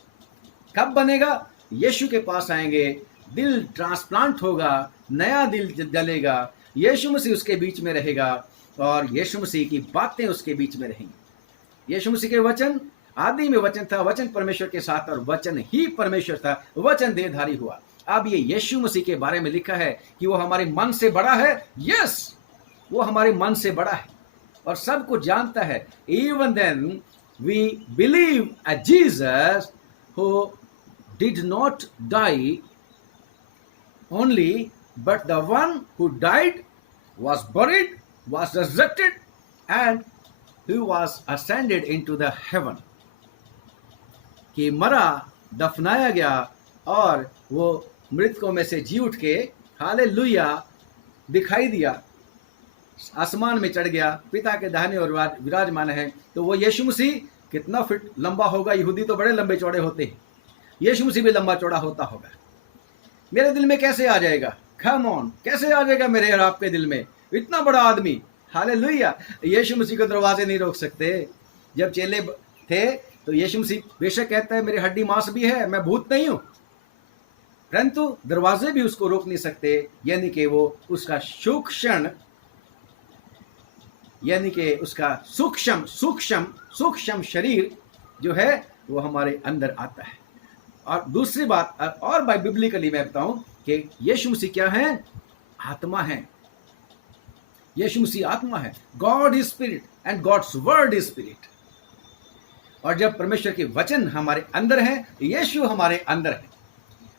कब बनेगा? यीशु के पास आएंगे, दिल ट्रांसप्लांट होगा, नया दिल डलेगा, यीशु मसीह उसके बीच में रहेगा और यीशु मसीह की बातें उसके बीच में रहेंगी। यीशु मसीह के वचन, आदि में वचन था, वचन परमेश्वर के साथ और वचन ही परमेश्वर था, वचन देहधारी हुआ। अब ये यीशु मसीह के बारे में लिखा है कि वो हमारे मन से बड़ा है। यस, वो हमारे मन से बड़ा है और सब कुछ जानता है। Even then we believe a Jesus who did not die only, but the one who died, was buried, was resurrected, and who was ascended into the heaven. कि मरा, दफनाया गया और वो मृतकों में से जी उठ के हालेलुया दिखाई दिया, आसमान में चढ़ गया, पिता के दाहिने ओर विराजमान है। तो वो यीशु मसीह कितना फीट लंबा होगा? यहूदी तो बड़े लंबे चौड़े होते हैं, यीशु मसीह भी लंबा चौड़ा होता होगा। मेरे दिल में कैसे आ जाएगा? कम ऑन, कैसे आ जाएगा मेरे और आपके दिल में इतना बड़ा आदमी? हालेलुया। यीशु मसीह को दरवाजे नहीं रोक सकते। जब चेले थे तो यीशु मसीह बेशक कहता है मेरी हड्डी मांस भी है, मैं भूत नहीं हूं, परंतु दरवाजे भी उसको रोक नहीं सकते, यानी कि वो उसका सूक्ष्म, यानी कि उसका सूक्ष्म शरीर जो है वो हमारे अंदर आता है। और दूसरी बात, और बाय बिब्लिकली मैं बताऊं कि यीशु मसीह क्या है? आत्मा है। यीशु मसीह आत्मा है। God is spirit and God's word is spirit. और जब परमेश्वर के वचन हमारे अंदर है, यीशु हमारे अंदर है।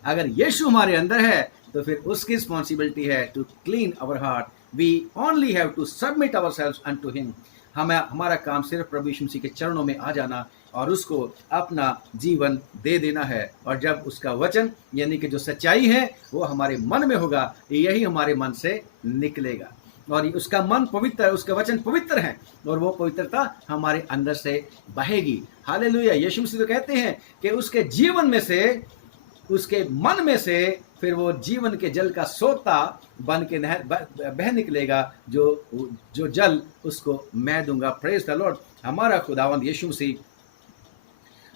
अगर यीशु हमारे अंदर है तो फिर उसकी रिस्पॉन्सिबिलिटी है to clean our heart. We only have to submit ourselves unto him. हमारा काम सिर्फ प्रभु यीशु मसीह के चरणों में आ जाना और उसको अपना जीवन दे देना है। और जब उसका वचन यानी कि जो सच्चाई है वो हमारे मन में होगा, यही हमारे मन से निकलेगा और उसका मन पवित्र है, उसका वचन पवित्र है और वो पवित्रता हमारे अंदर से बहेगी। हालेलुया। यीशु मसीह तो कहते हैं कि उसके जीवन में से, उसके मन में से फिर वो जीवन के जल का सोता बन के बह निकलेगा, जो जल उसको मैं दूंगा। Praise the Lord. हमारा खुदावंद यीशु मसीह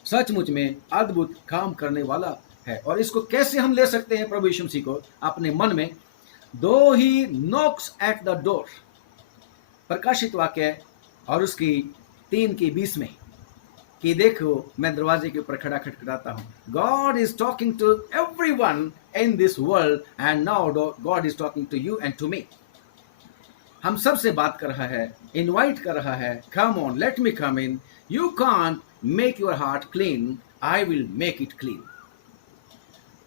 सचमुच में अद्भुत काम करने वाला है। और इसको कैसे हम ले सकते हैं प्रभु यीशु मसीह को अपने मन में? दो ही नॉक्स एट द डोर, प्रकाशित वाक्य और उसकी 3:20 में, कि देखो मैं दरवाजे के ऊपर खड़ा खटखटाता हूं। God is talking to everyone in this world and now God is talking to you and to me. हम सबसे बात कर रहा है, इनवाइट कर रहा है, come on let me come in, you can't make your heart clean, I will make it clean.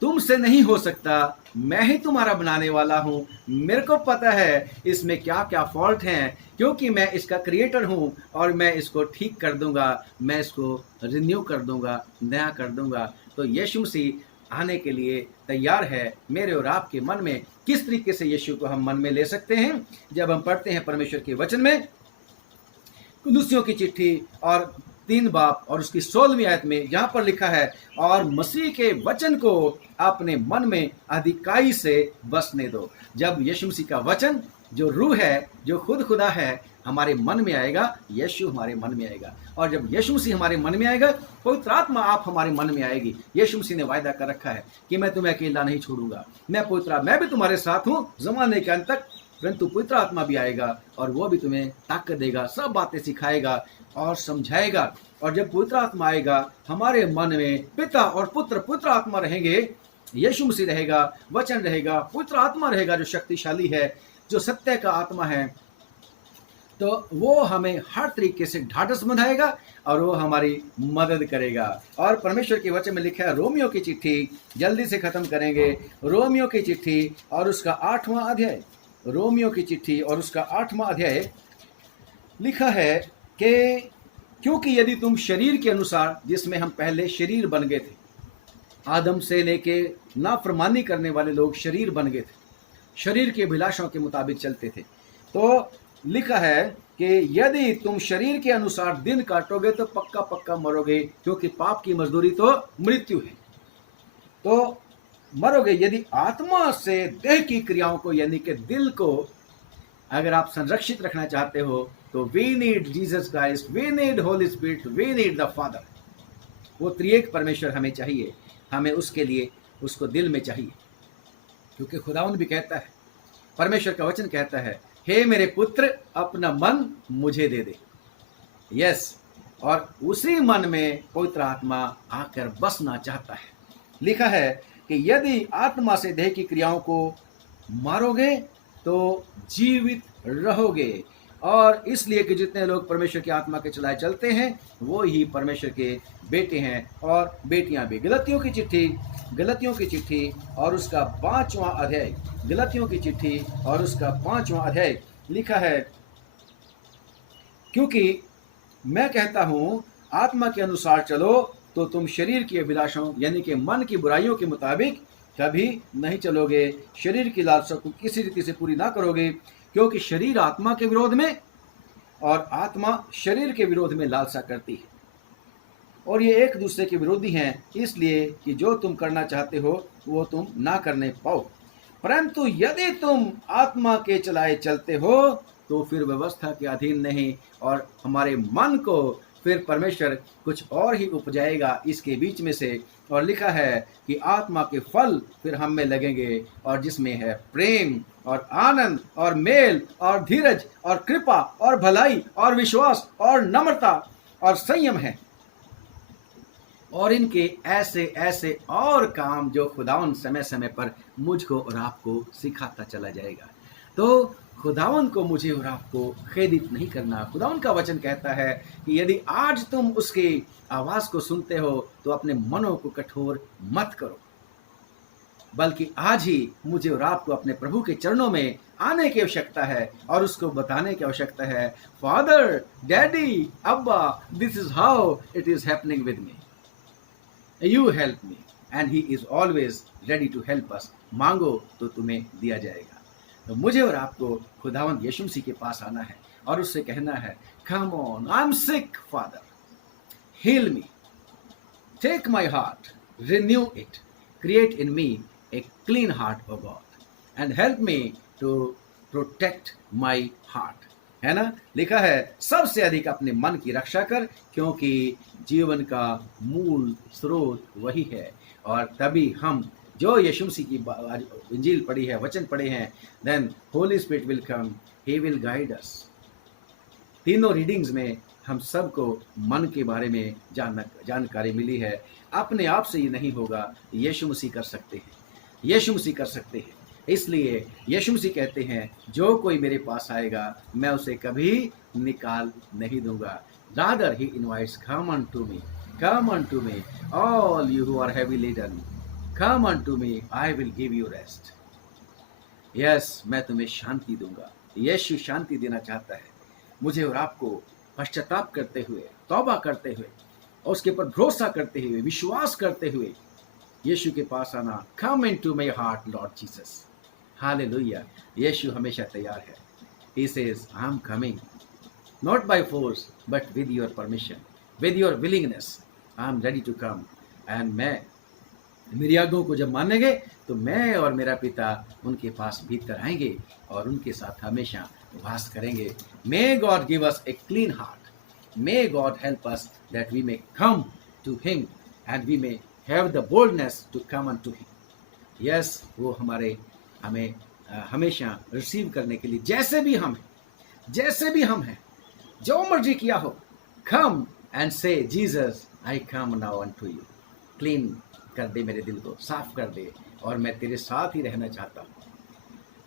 तुमसे नहीं हो सकता, मैं ही तुम्हारा बनाने वाला हूं। मेरे को पता है इसमें क्या क्या फॉल्ट हैं, क्योंकि मैं इसका क्रिएटर हूं और मैं इसको ठीक कर दूंगा, मैं इसको रिन्यू कर दूंगा, नया कर दूंगा। तो यीशु मसीह आने के लिए तैयार है मेरे और आपके मन में। किस तरीके से यीशु को हम मन में ले सकते हैं? जब हम पढ़ते हैं परमेश्वर के वचन में, कुलुस्सियों की चिट्ठी और 3 बाब और उसकी 16वीं आयत में, जहां पर लिखा है, और मसीह के वचन को अपने मन में अधिकाई से बसने दो। जब यीशु मसीह का वचन, जो रूह है, जो खुद खुदा है, हमारे मन में आएगा, यीशु हमारे मन में आएगा। और जब यीशु मसीह हमारे मन में आएगा, पवित्र आत्मा आप हमारे मन में आएगी। यीशु मसीह ने वायदा कर रखा है कि मैं तुम्हें अकेला नहीं छोड़ूंगा, मैं भी तुम्हारे साथ हूं जमाने के अंत तक। परंतु पवित्र आत्मा भी आएगा और वो भी तुम्हें ताकत देगा, सब बातें सिखाएगा और समझाएगा। और जब पवित्र आत्मा आएगा हमारे मन में, पिता और पवित्र आत्मा रहेंगे, यीशु मसीह रहेगा, वचन रहेगा, पवित्र आत्मा रहेगा जो शक्तिशाली है, जो सत्य का आत्मा है, तो वो हमें हर तरीके से ढाढ़स बंधाएगा और वो हमारी मदद करेगा। और परमेश्वर के वचन में लिखा है, रोमियो की चिट्ठी, जल्दी से खत्म करेंगे, रोमियो की चिट्ठी और उसका 8वां अध्याय, रोमियो की चिट्ठी और उसका 8वां अध्याय लिखा है कि क्योंकि यदि तुम शरीर के अनुसार, जिसमें हम पहले शरीर बन गए थे, आदम से लेके नाफरमानी करने वाले लोग शरीर बन गए थे, शरीर के अभिलाषों के मुताबिक चलते थे, तो लिखा है कि यदि तुम शरीर के अनुसार दिन काटोगे तो पक्का पक्का मरोगे, क्योंकि पाप की मजदूरी तो मृत्यु है। तो मरोगे। यदि आत्मा से देह की क्रियाओं को, यानी कि दिल को अगर आप संरक्षित रखना चाहते हो, तो we need Jesus Christ, we need Holy Spirit, we need the Father. वो त्रिएक परमेश्वर हमें चाहिए, हमें उसके लिए उसको दिल में चाहिए, क्योंकि खुदावंद भी कहता है, परमेश्वर का वचन कहता है, हे मेरे पुत्र अपना मन मुझे दे दे। यस, और उसी मन में पवित्र आत्मा आकर बसना चाहता है। लिखा है कि यदि आत्मा से देह की क्रियाओं को मारोगे तो जीवित रहोगे। और इसलिए कि जितने लोग परमेश्वर की आत्मा के चलाए चलते हैं वो ही परमेश्वर के बेटे हैं और बेटियां भी। गलतियों की चिट्ठी और उसका 5वां अध्याय, गलतियों की चिट्ठी और उसका 5वां अध्याय लिखा है, क्योंकि मैं कहता हूं आत्मा के अनुसार चलो तो तुम शरीर की अभिलाषाओं, यानी कि मन की बुराइयों के मुताबिक कभी नहीं चलोगे, शरीर की लालसा को किसी रीति से पूरी ना करोगे, क्योंकि शरीर आत्मा के विरोध में और आत्मा शरीर के विरोध में लालसा करती है, और ये एक दूसरे के विरोधी हैं, इसलिए कि जो तुम करना चाहते हो वो तुम ना करने पाओ। परंतु यदि तुम आत्मा के चलाए चलते हो तो फिर व्यवस्था के अधीन नहीं। और हमारे मन को फिर परमेश्वर कुछ और ही उपजाएगा इसके बीच में से। और लिखा है कि आत्मा के फल फिर हम में लगेंगे, और जिसमें है प्रेम और आनंद और मेल और धीरज और कृपा और भलाई और विश्वास और नम्रता और संयम है, और इनके ऐसे ऐसे और काम जो खुदावन समय समय पर मुझको और आपको सिखाता चला जाएगा। तो खुदावन को मुझे और आपको खेदित नहीं करना। खुदावन का वचन कहता है कि यदि आज तुम उसकी आवाज को सुनते हो तो अपने मनों को कठोर मत करो, बल्कि आज ही मुझे और आपको अपने प्रभु के चरणों में आने की आवश्यकता है और उसको बताने की आवश्यकता है, फादर, डैडी, अब्बा, this is how it is happening with me, you help me, and he is always ready to help us. मांगो तो तुम्हें दिया जाएगा। तो मुझे और आपको खुदावंद यीशु मसीह के पास आना है और उससे कहना है, come on, I am sick father, heal me, take my heart, renew it, create in me a clean heart, O God, and help me to protect my heart. है ना, लिखा है सबसे अधिक अपने मन की रक्षा कर, क्योंकि जीवन का मूल स्रोत वही है। और तभी हम जो यीशु मसीह की इंजील पढ़ी है, वचन पढ़े हैं, then holy spirit will come, he will guide us. तीनों रीडिंग्स में हम सबको मन के बारे में जानकारी मिली है। अपने आप से ये नहीं होगा, यीशु मसीह कर सकते हैं, यीशु मसीह कर सकते हैं। इसलिए यीशु मसीह कहते हैं, जो कोई मेरे पास आएगा मैं उसे कभी निकाल नहीं दूंगा। Rather he invites, come unto me, come unto me all you who are heavy laden, come unto me, I will give you rest. Yes, मैं तुम्हें शांति दूंगा। यीशु शांति देना चाहता है मुझे और आपको, पश्चाताप करते हुए, तौबा करते हुए, और उसके ऊपर भरोसा करते हुए, विश्वास करते हुए यीशु के पास आना। Come into my heart lord Jesus. Hallelujah. यीशु हमेशा तैयार है। He says, I am coming not by force but with your permission, with your willingness, I am ready to come. And मैं मेरी आज्ञाओं को जब मानेंगे तो मैं और मेरा पिता उनके पास भीतर आएंगे और उनके साथ हमेशा वास करेंगे। May God give us a clean heart, may God help us that we may come to him and we may have the boldness to come unto him. Yes, वो हमें हमेशा रिसीव करने के लिए जैसे भी हम हैं, जो मर्जी किया हो, कम एंड से Jesus I come now unto you. Clean कर दे मेरे दिल को, साफ कर दे, और मैं तेरे साथ ही रहना चाहता हूँ,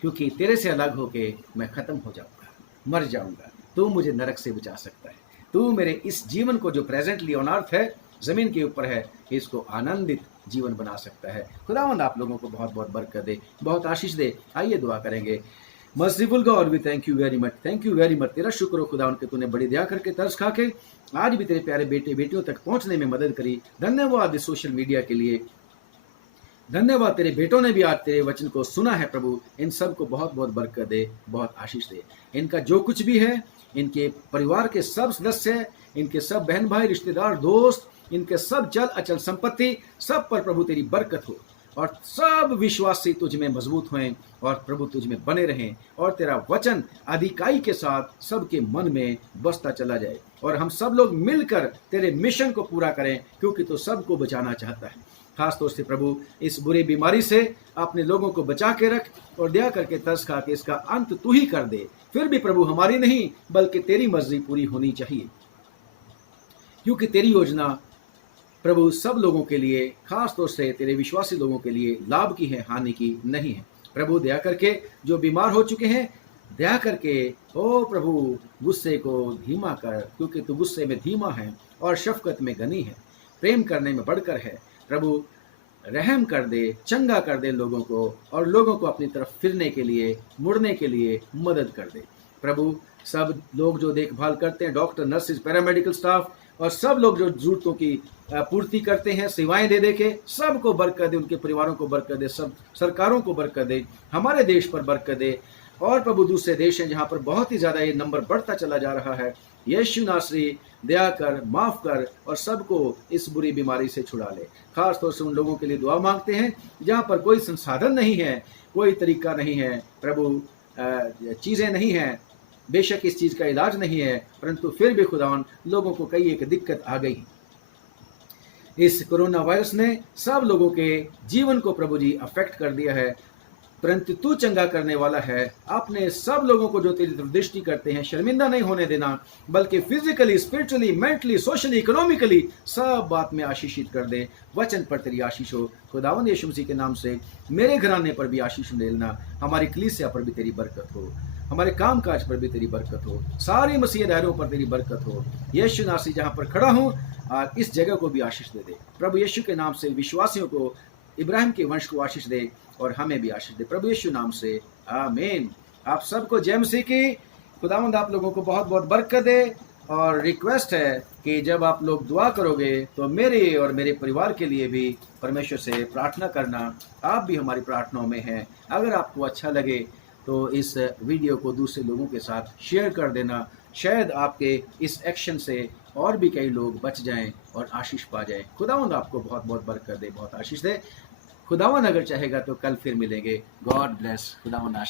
क्योंकि तेरे से अलग होके मैं खत्म हो जाऊंगा, मर जाऊंगा। तू मुझे नरक से बचा सकता है। तू मेरे इस जीवन को जो प्रेजेंटली ऑन अर्थ है, जमीन के ऊपर है, इसको आनंदित जीवन बना सकता है। खुदावंद आप लोगों को बहुत बहुत बरकत दे, बहुत आशीष दे। आइए दुआ करेंगे। Merciful God, we thank you very much, thank you very much. तेरा शुक्र हो खुदावंद के तूने बड़ी दया करके, तरस खा के आज भी तेरे प्यारे बेटे बेटियों तक पहुंचने में मदद करी। धन्यवाद इस सोशल मीडिया के लिए, धन्यवाद तेरे बेटों ने भी आज तेरे वचन को सुना है प्रभु। इन सब को बहुत बहुत बरकत दे, बहुत आशीष दे। इनका जो कुछ भी है, इनके परिवार के सब सदस्य, इनके सब बहन भाई, रिश्तेदार, दोस्त, इनके सब चल अचल संपत्ति, सब पर प्रभु तेरी बरकत हो, और सब विश्वासी तुझ में मजबूत हों, और प्रभु तुझ में बने रहें, और तेरा वचन अधिकाई के साथ सबके मन में बसता चला जाए, और हम सब लोग मिलकर तेरे मिशन को पूरा करें, क्योंकि तू सबको बचाना चाहता है। खास तौर से प्रभु इस बुरी बीमारी से अपने लोगों को बचा के रख, और दया करके तरस खा के इसका अंत तू ही कर दे। फिर भी प्रभु हमारी नहीं बल्कि तेरी मर्जी पूरी होनी चाहिए, क्योंकि तेरी योजना प्रभु सब लोगों के लिए, खास तौर से तेरे विश्वासी लोगों के लिए लाभ की है, हानि की नहीं है। प्रभु दया करके जो बीमार हो चुके हैं, दया करके ओ प्रभु गुस्से को धीमा कर, क्योंकि तू गुस्से में धीमा है और शफकत में गनी है, प्रेम करने में बढ़कर है। प्रभु रहम कर दे, चंगा कर दे लोगों को, और लोगों को अपनी तरफ फिरने के लिए, मुड़ने के लिए मदद कर दे। प्रभु सब लोग जो देखभाल करते हैं, डॉक्टर, नर्सेज, पैरामेडिकल स्टाफ, और सब लोग जो जरूरतों की पूर्ति करते हैं, सेवाएं दे दे के सबको बरकत दे, उनके परिवारों को बरकत दे, सब सरकारों को बरकत दे, हमारे देश पर बरकत दे। और प्रभु दूसरे देश हैं जहाँ पर बहुत ही ज़्यादा ये नंबर बढ़ता चला जा रहा है, यीशु नासरी दया कर, माफ़ कर, और सबको इस बुरी बीमारी से छुड़ा ले। खास तौर से उन लोगों के लिए दुआ मांगते हैं जहाँ पर कोई संसाधन नहीं है, कोई तरीका नहीं है प्रभु, चीज़ें नहीं हैं, बेशक इस चीज़ का इलाज नहीं है, परंतु फिर भी खुदावन लोगों को कई एक दिक्कत आ गई। इस कोरोना वायरस ने सब लोगों के जीवन को प्रभु जी अफेक्ट कर दिया है, परंतु तू चंगा करने वाला है। आपने सब लोगों को जो तेरी तरफ दृष्टि करते हैं शर्मिंदा नहीं होने देना, बल्कि physically, spiritually, mentally, socially, economically सब बात में आशीषित कर दे। वचन पर तेरी आशीष हो खुदावंद यीशु मसीह के नाम से। मेरे घराने पर भी आशीष लेना, हमारी कलीसिया पर भी तेरी बरकत हो, हमारे काम काज पर भी तेरी बरकत हो, सारी मसीह दायरों पर तेरी बरकत हो। यीशु नासरी जहाँ पर खड़ा हूँ आज इस जगह को भी आशीष दे दे प्रभु यीशु के नाम से। विश्वासियों को, इब्राहिम के वंश को आशीष दे, और हमें भी आशीष दे प्रभु यीशु नाम से, आमीन। आप सबको जय मसीह की। खुदावंद आप लोगों को बहुत बहुत बरकत दे। और रिक्वेस्ट है कि जब आप लोग दुआ करोगे तो मेरे और मेरे परिवार के लिए भी परमेश्वर से प्रार्थना करना। आप भी हमारी प्रार्थनाओं में हैं। अगर आपको अच्छा लगे तो इस वीडियो को दूसरे लोगों के साथ शेयर कर देना। शायद आपके इस एक्शन से और भी कई लोग बच जाएं और आशीष पा जाएं। खुदावंद आपको बहुत बहुत बरकत दे, बहुत आशीष दे। खुदावन अगर चाहेगा तो कल फिर मिलेंगे। God bless. खुदावन